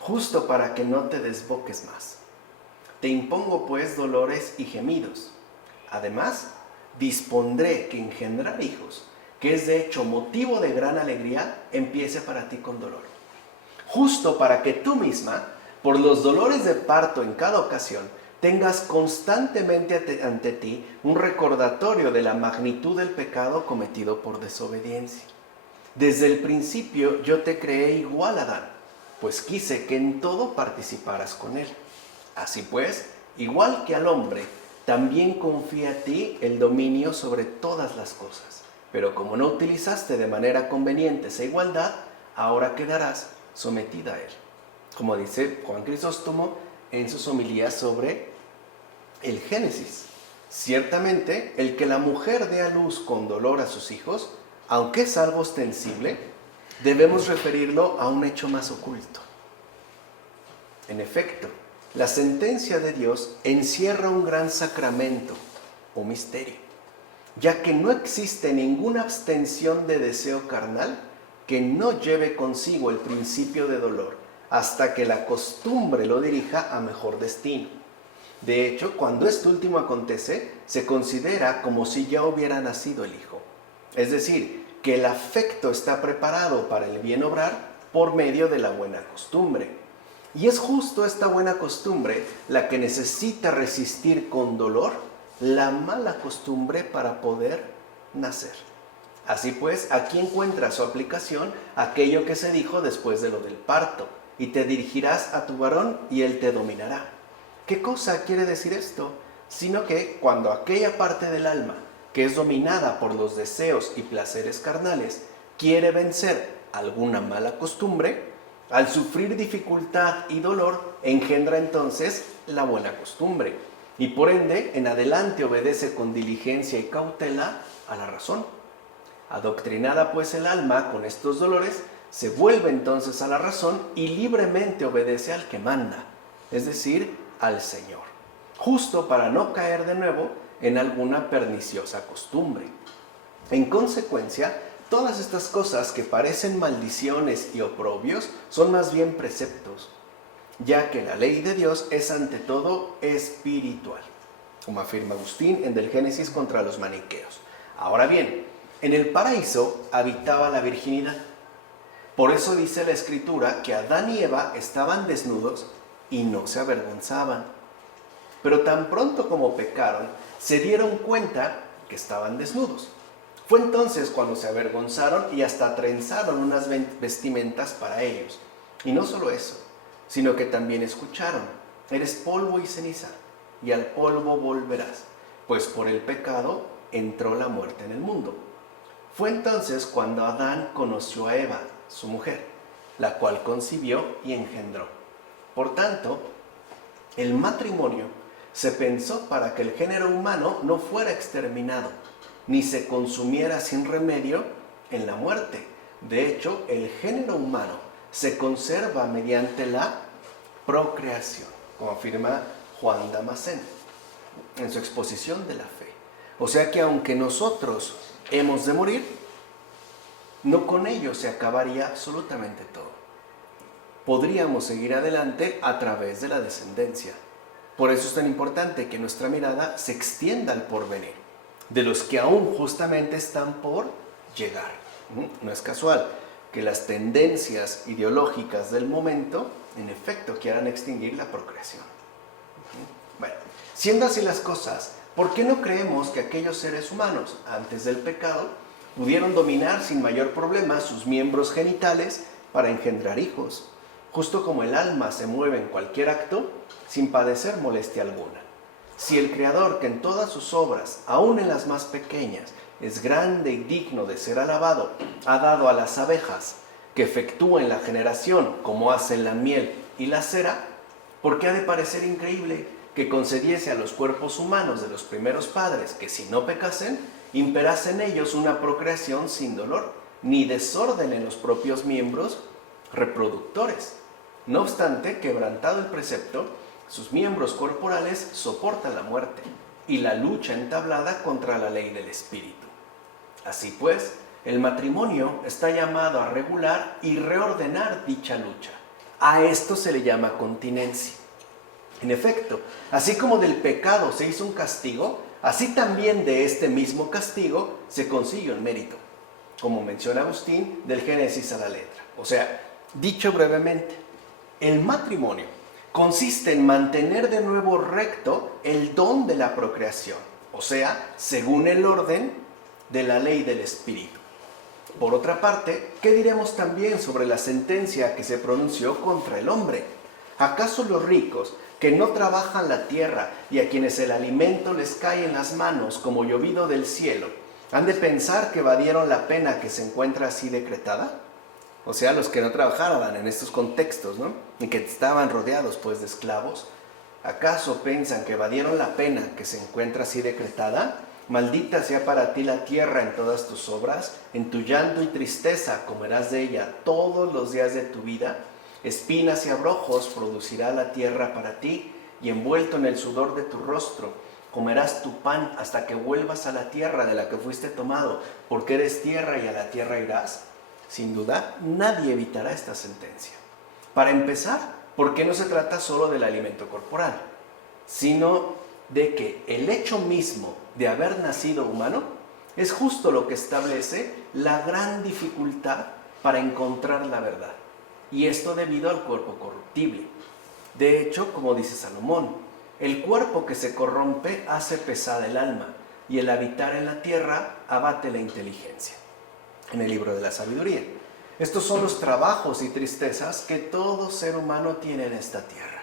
justo para que no te desboques más. Te impongo pues dolores y gemidos. Además, dispondré que engendrar hijos, que es de hecho motivo de gran alegría, empiece para ti con dolor. Justo para que tú misma, por los dolores de parto en cada ocasión, tengas constantemente ante ti un recordatorio de la magnitud del pecado cometido por desobediencia. Desde el principio yo te creé igual a Adán, pues quise que en todo participaras con él. Así pues, igual que al hombre, también confía a ti el dominio sobre todas las cosas. Pero como no utilizaste de manera conveniente esa igualdad, ahora quedarás sometida a él. Como dice Juan Crisóstomo en sus homilías sobre el Génesis. Ciertamente, el que la mujer dé a luz con dolor a sus hijos, aunque es algo ostensible, debemos referirlo a un hecho más oculto. En efecto, la sentencia de Dios encierra un gran sacramento o misterio, ya que no existe ninguna abstención de deseo carnal que no lleve consigo el principio de dolor, hasta que la costumbre lo dirija a mejor destino. De hecho, cuando esto último acontece, se considera como si ya hubiera nacido el hijo. Es decir, que el afecto está preparado para el bien obrar por medio de la buena costumbre. Y es justo esta buena costumbre la que necesita resistir con dolor la mala costumbre para poder nacer. Así pues, aquí encuentra su aplicación aquello que se dijo después de lo del parto: y te dirigirás a tu varón y él te dominará. ¿Qué cosa quiere decir esto? Sino que cuando aquella parte del alma que es dominada por los deseos y placeres carnales quiere vencer alguna mala costumbre, al sufrir dificultad y dolor engendra entonces la buena costumbre y por ende en adelante obedece con diligencia y cautela a la razón. Adoctrinada pues el alma con estos dolores, se vuelve entonces a la razón y libremente obedece al que manda, es decir, al Señor, justo para no caer de nuevo en alguna perniciosa costumbre. En consecuencia, todas estas cosas que parecen maldiciones y oprobios son más bien preceptos, ya que la ley de Dios es ante todo espiritual, como afirma Agustín en Del Génesis contra los maniqueos. Ahora bien, en el paraíso habitaba la virginidad. Por eso dice la Escritura que Adán y Eva estaban desnudos y no se avergonzaban. Pero tan pronto como pecaron, se dieron cuenta que estaban desnudos. Fue entonces cuando se avergonzaron y hasta trenzaron unas vestimentas para ellos. Y no solo eso, sino que también escucharon: eres polvo y ceniza, y al polvo volverás, pues por el pecado entró la muerte en el mundo. Fue entonces cuando Adán conoció a Eva, su mujer, la cual concibió y engendró. Por tanto, el matrimonio se pensó para que el género humano no fuera exterminado, ni se consumiera sin remedio en la muerte. De hecho, el género humano se conserva mediante la procreación, como afirma Juan Damasceno en su exposición de la fe. O sea que aunque nosotros hemos de morir, no con ello se acabaría absolutamente todo. Podríamos seguir adelante a través de la descendencia. Por eso es tan importante que nuestra mirada se extienda al porvenir, de los que aún justamente están por llegar. No es casual que las tendencias ideológicas del momento, en efecto, quieran extinguir la procreación. Bueno, siendo así las cosas, ¿por qué no creemos que aquellos seres humanos, antes del pecado, pudieron dominar sin mayor problema sus miembros genitales para engendrar hijos, justo como el alma se mueve en cualquier acto sin padecer molestia alguna? Si el Creador, que en todas sus obras, aun en las más pequeñas, es grande y digno de ser alabado, ha dado a las abejas que efectúen la generación como hacen la miel y la cera, ¿por qué ha de parecer increíble que concediese a los cuerpos humanos de los primeros padres que, si no pecasen, imperase en ellos una procreación sin dolor, ni desorden en los propios miembros reproductores? No obstante, quebrantado el precepto, sus miembros corporales soportan la muerte y la lucha entablada contra la ley del espíritu. Así pues, el matrimonio está llamado a regular y reordenar dicha lucha. A esto se le llama continencia. En efecto, así como del pecado se hizo un castigo, así también de este mismo castigo se consiguió el mérito, como menciona Agustín del Génesis a la letra. O sea, dicho brevemente, el matrimonio consiste en mantener de nuevo recto el don de la procreación, o sea, según el orden de la ley del espíritu. Por otra parte, ¿qué diremos también sobre la sentencia que se pronunció contra el hombre? ¿Acaso los ricos, que no trabajan la tierra y a quienes el alimento les cae en las manos como llovido del cielo, han de pensar que evadieron la pena que se encuentra así decretada? O sea, los que no trabajaban en estos contextos, ¿no? Y que estaban rodeados, pues, de esclavos. ¿Acaso piensan que evadieron la pena que se encuentra así decretada? Maldita sea para ti la tierra en todas tus obras, en tu llanto y tristeza comerás de ella todos los días de tu vida. Espinas y abrojos producirá la tierra para ti, y envuelto en el sudor de tu rostro, comerás tu pan hasta que vuelvas a la tierra de la que fuiste tomado, porque eres tierra y a la tierra irás. Sin duda, nadie evitará esta sentencia. Para empezar, porque no se trata solo del alimento corporal, sino de que el hecho mismo de haber nacido humano es justo lo que establece la gran dificultad para encontrar la verdad. Y esto debido al cuerpo corruptible. De hecho, como dice Salomón, el cuerpo que se corrompe hace pesada el alma, y el habitar en la tierra abate la inteligencia. En el libro de la sabiduría. Estos son los trabajos y tristezas que todo ser humano tiene en esta tierra.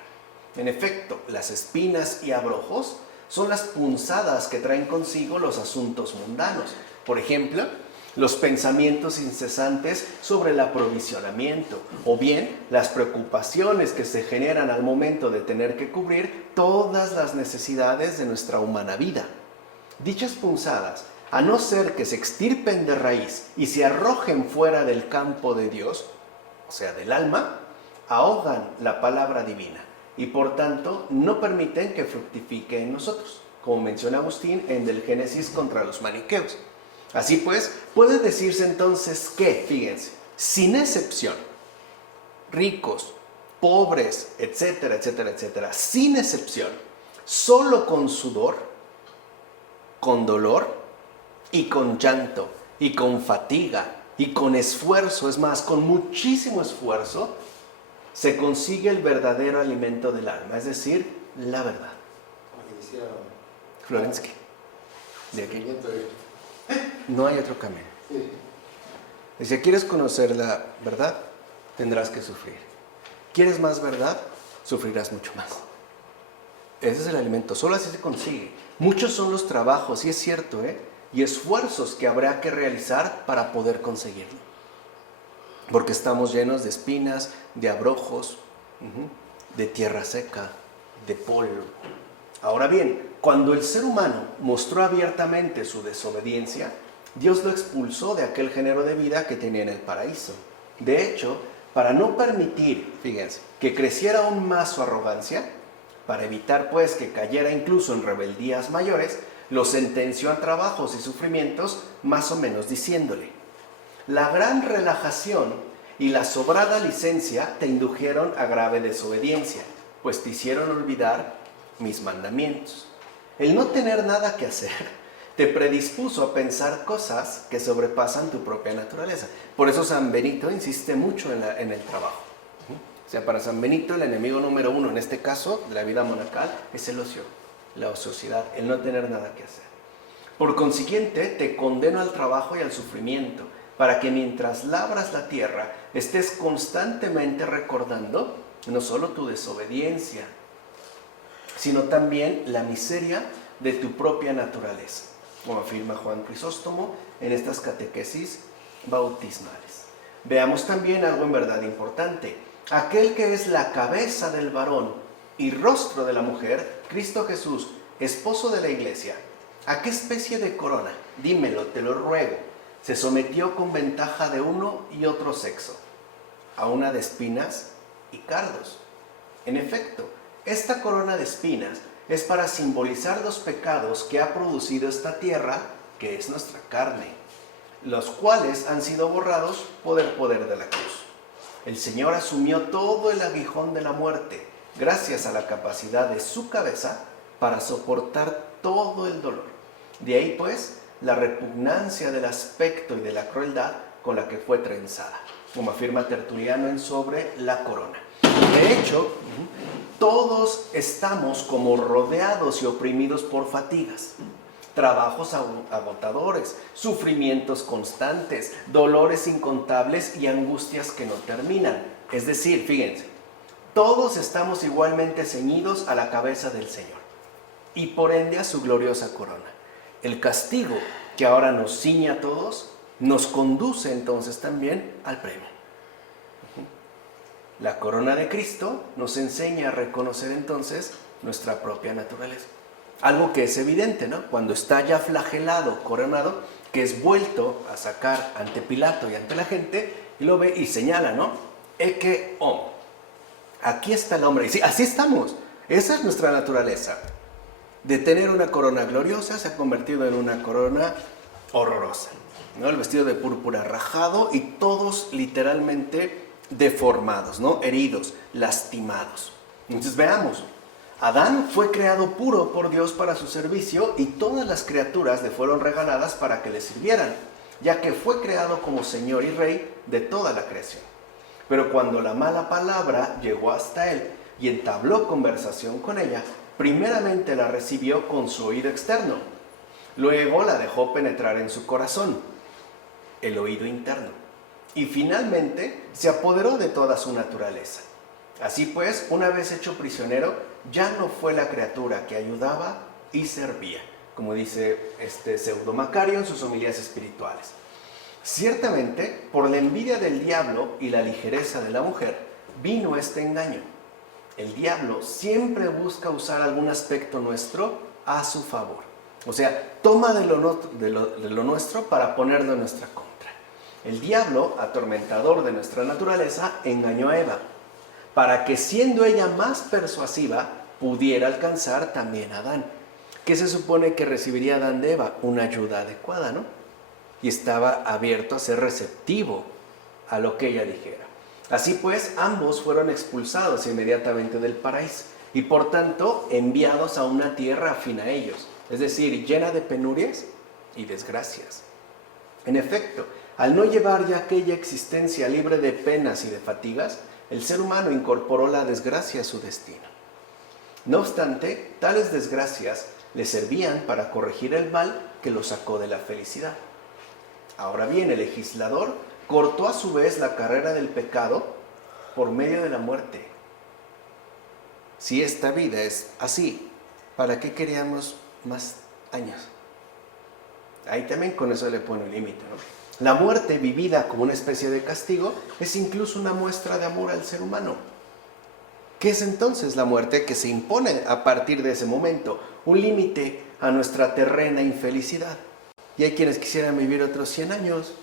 En efecto, las espinas y abrojos son las punzadas que traen consigo los asuntos mundanos. Por ejemplo, los pensamientos incesantes sobre el aprovisionamiento, o bien las preocupaciones que se generan al momento de tener que cubrir todas las necesidades de nuestra humana vida. Dichas punzadas, a no ser que se extirpen de raíz y se arrojen fuera del campo de Dios, o sea, del alma, ahogan la palabra divina y por tanto no permiten que fructifique en nosotros, como menciona Agustín en Del Génesis contra los maniqueos. Así pues, puede decirse entonces que, fíjense, sin excepción, ricos, pobres, etcétera, etcétera, etcétera, sin excepción, solo con sudor, con dolor y con llanto y con fatiga y con esfuerzo, es más, con muchísimo esfuerzo, se consigue el verdadero alimento del alma, es decir, la verdad. Florensky. De aquí. No hay otro camino. Si quieres conocer la verdad, tendrás que sufrir. ¿Quieres más verdad? Sufrirás mucho más. Ese es el alimento, solo así se consigue. Muchos son los trabajos, y es cierto, y esfuerzos que habrá que realizar para poder conseguirlo. Porque estamos llenos de espinas, de abrojos, de tierra seca, de polvo. Ahora bien, cuando el ser humano mostró abiertamente su desobediencia, Dios lo expulsó de aquel género de vida que tenía en el paraíso. De hecho, para no permitir, fíjense, que creciera aún más su arrogancia, para evitar pues que cayera incluso en rebeldías mayores, lo sentenció a trabajos y sufrimientos más o menos diciéndole: la gran relajación y la sobrada licencia te indujeron a grave desobediencia, pues te hicieron olvidar mis mandamientos. El no tener nada que hacer te predispuso a pensar cosas que sobrepasan tu propia naturaleza. Por eso San Benito insiste mucho en el trabajo. O sea, para San Benito el enemigo número uno, en este caso, de la vida monacal, es el ocio, la ociosidad, el no tener nada que hacer. Por consiguiente, te condeno al trabajo y al sufrimiento, para que mientras labras la tierra, estés constantemente recordando no solo tu desobediencia, sino también la miseria de tu propia naturaleza, como afirma Juan Crisóstomo en estas catequesis bautismales. Veamos también algo en verdad importante. Aquel que es la cabeza del varón y rostro de la mujer, Cristo Jesús, esposo de la iglesia, ¿a qué especie de corona? Dímelo, te lo ruego. Se sometió con ventaja de uno y otro sexo, a una de espinas y cardos. En efecto, esta corona de espinas es para simbolizar los pecados que ha producido esta tierra, que es nuestra carne, los cuales han sido borrados por el poder de la cruz. El Señor asumió todo el aguijón de la muerte, gracias a la capacidad de su cabeza para soportar todo el dolor. De ahí pues la repugnancia del aspecto y de la crueldad con la que fue trenzada, como afirma Tertuliano en Sobre la Corona. De hecho, todos estamos como rodeados y oprimidos por fatigas, trabajos agotadores, sufrimientos constantes, dolores incontables y angustias que no terminan. Es decir, fíjense, todos estamos igualmente ceñidos a la cabeza del Señor y por ende a su gloriosa corona. El castigo que ahora nos ciñe a todos nos conduce entonces también al premio. La corona de Cristo nos enseña a reconocer entonces nuestra propia naturaleza. Algo que es evidente, ¿no? Cuando está ya flagelado, coronado, que es vuelto a sacar ante Pilato y ante la gente, y lo ve y señala, ¿no? Ecce homo. Aquí está el hombre. Y sí, así estamos. Esa es nuestra naturaleza. De tener una corona gloriosa se ha convertido en una corona horrorosa, ¿no? El vestido de púrpura rajado y todos literalmente deformados, ¿no? Heridos, lastimados. Entonces veamos, Adán fue creado puro por Dios para su servicio y todas las criaturas le fueron regaladas para que le sirvieran, ya que fue creado como Señor y Rey de toda la creación. Pero cuando la mala palabra llegó hasta él y entabló conversación con ella, primeramente la recibió con su oído externo, luego la dejó penetrar en su corazón, el oído interno, y finalmente se apoderó de toda su naturaleza. Así pues, una vez hecho prisionero, ya no fue la criatura que ayudaba y servía, como dice Pseudo Macario en sus homilías espirituales. Ciertamente, por la envidia del diablo y la ligereza de la mujer, vino este engaño. El diablo siempre busca usar algún aspecto nuestro a su favor. O sea, toma de lo nuestro para ponerlo en nuestra contra. El diablo, atormentador de nuestra naturaleza, engañó a Eva, para que siendo ella más persuasiva, pudiera alcanzar también a Adán. ¿Qué se supone que recibiría Adán de Eva? Una ayuda adecuada, ¿no? Y estaba abierto a ser receptivo a lo que ella dijera. Así pues, ambos fueron expulsados inmediatamente del paraíso y por tanto enviados a una tierra afín a ellos, es decir, llena de penurias y desgracias. En efecto, al no llevar ya aquella existencia libre de penas y de fatigas, el ser humano incorporó la desgracia a su destino. No obstante, tales desgracias le servían para corregir el mal que lo sacó de la felicidad. Ahora bien, el legislador cortó a su vez la carrera del pecado por medio de la muerte. Si esta vida es así, ¿para qué queríamos más años? Ahí también con eso le pone un límite, ¿no? La muerte vivida como una especie de castigo es incluso una muestra de amor al ser humano. ¿Qué es entonces la muerte? Que se impone a partir de ese momento, un límite a nuestra terrena infelicidad. Y hay quienes quisieran vivir otros 100 años.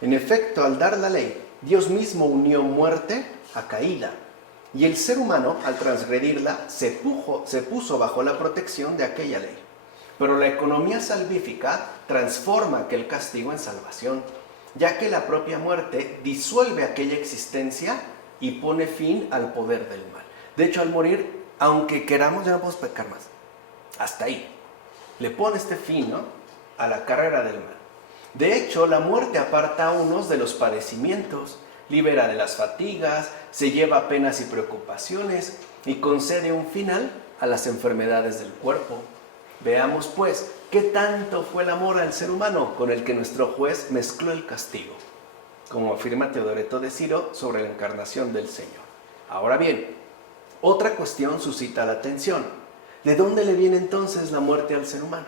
En efecto, al dar la ley, Dios mismo unió muerte a caída. Y el ser humano, al transgredirla, se puso bajo la protección de aquella ley. Pero la economía salvífica transforma aquel castigo en salvación, ya que la propia muerte disuelve aquella existencia y pone fin al poder del mal. De hecho, al morir, aunque queramos, ya no podemos pecar más. Hasta ahí. Le pone este fin, ¿no?, a la carrera del mal. De hecho, la muerte aparta a unos de los padecimientos, libera de las fatigas, se lleva penas y preocupaciones y concede un final a las enfermedades del cuerpo. Veamos pues, ¿qué tanto fue el amor al ser humano con el que nuestro juez mezcló el castigo? Como afirma Teodoreto de Ciro sobre la encarnación del Señor. Ahora bien, otra cuestión suscita la atención. ¿De dónde le viene entonces la muerte al ser humano?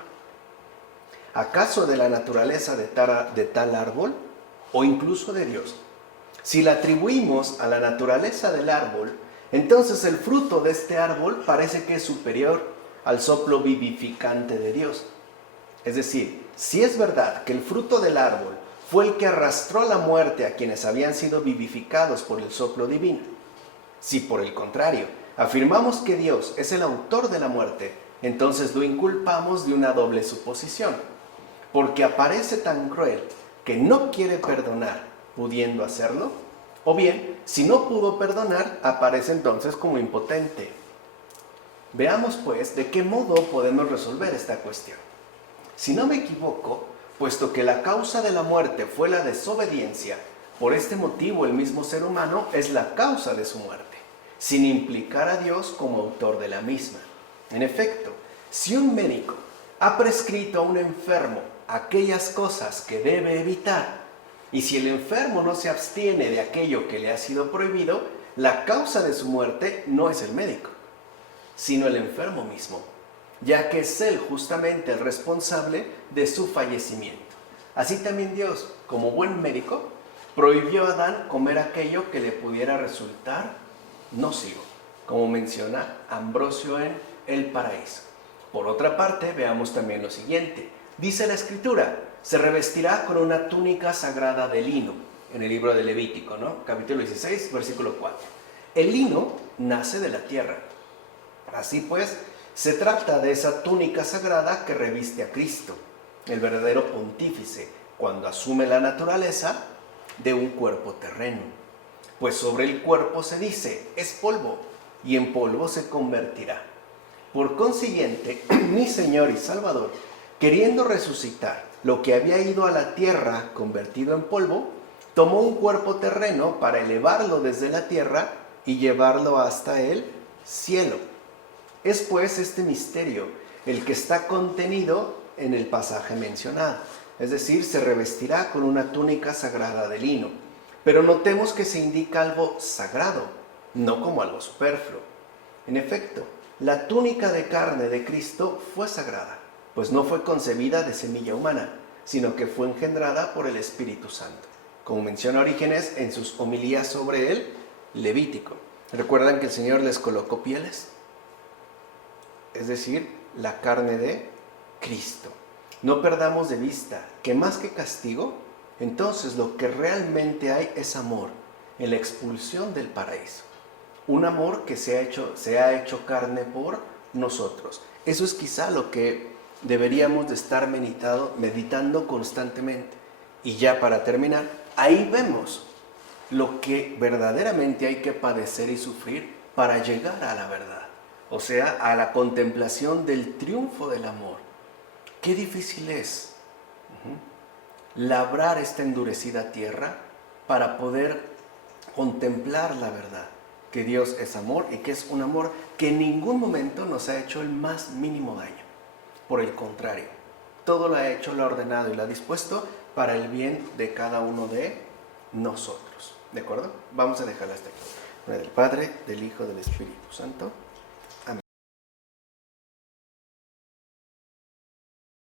¿Acaso de la naturaleza de tal árbol o incluso de Dios? Si la atribuimos a la naturaleza del árbol, entonces el fruto de este árbol parece que es superior al soplo vivificante de Dios. Es decir, si es verdad que el fruto del árbol fue el que arrastró la muerte a quienes habían sido vivificados por el soplo divino, si por el contrario afirmamos que Dios es el autor de la muerte, entonces lo inculpamos de una doble suposición, porque aparece tan cruel que no quiere perdonar pudiendo hacerlo, o bien, si no pudo perdonar, aparece entonces como impotente. Veamos pues de qué modo podemos resolver esta cuestión. Si no me equivoco, puesto que la causa de la muerte fue la desobediencia, por este motivo el mismo ser humano es la causa de su muerte, sin implicar a Dios como autor de la misma. En efecto, si un médico ha prescrito a un enfermo aquellas cosas que debe evitar, y si el enfermo no se abstiene de aquello que le ha sido prohibido, la causa de su muerte no es el médico, sino el enfermo mismo, ya que es él justamente el responsable de su fallecimiento. Así también Dios, como buen médico, prohibió a Adán comer aquello que le pudiera resultar nocivo, como menciona Ambrosio en El Paraíso. Por otra parte, veamos también lo siguiente. Dice la Escritura, se revestirá con una túnica sagrada de lino, en el libro de Levítico, ¿no? Capítulo 16, versículo 4. El lino nace de la tierra. Así pues, se trata de esa túnica sagrada que reviste a Cristo, el verdadero pontífice, cuando asume la naturaleza de un cuerpo terreno. Pues sobre el cuerpo se dice, es polvo, y en polvo se convertirá. Por consiguiente, mi Señor y Salvador, queriendo resucitar lo que había ido a la tierra convertido en polvo, tomó un cuerpo terreno para elevarlo desde la tierra y llevarlo hasta el cielo. Es pues este misterio el que está contenido en el pasaje mencionado, es decir, se revestirá con una túnica sagrada de lino. Pero notemos que se indica algo sagrado, no como algo superfluo. En efecto, la túnica de carne de Cristo fue sagrada, pues no fue concebida de semilla humana, sino que fue engendrada por el Espíritu Santo, como menciona Orígenes en sus homilías sobre el Levítico. ¿Recuerdan que el Señor les colocó pieles? Es decir, la carne de Cristo. No perdamos de vista que más que castigo, Entonces lo que realmente hay es amor en la expulsión del paraíso. Un amor que se ha hecho carne por nosotros. Eso es quizá lo que deberíamos de estar meditando constantemente. Y ya para terminar, ahí vemos lo que verdaderamente hay que padecer y sufrir para llegar a la verdad. O sea, a la contemplación del triunfo del amor. Qué difícil es labrar esta endurecida tierra para poder contemplar la verdad, que Dios es amor y que es un amor que en ningún momento nos ha hecho el más mínimo daño. Por el contrario, todo lo ha hecho, lo ha ordenado y lo ha dispuesto para el bien de cada uno de nosotros. ¿De acuerdo? Vamos a dejarla hasta aquí. Del Padre, del Hijo, del Espíritu Santo.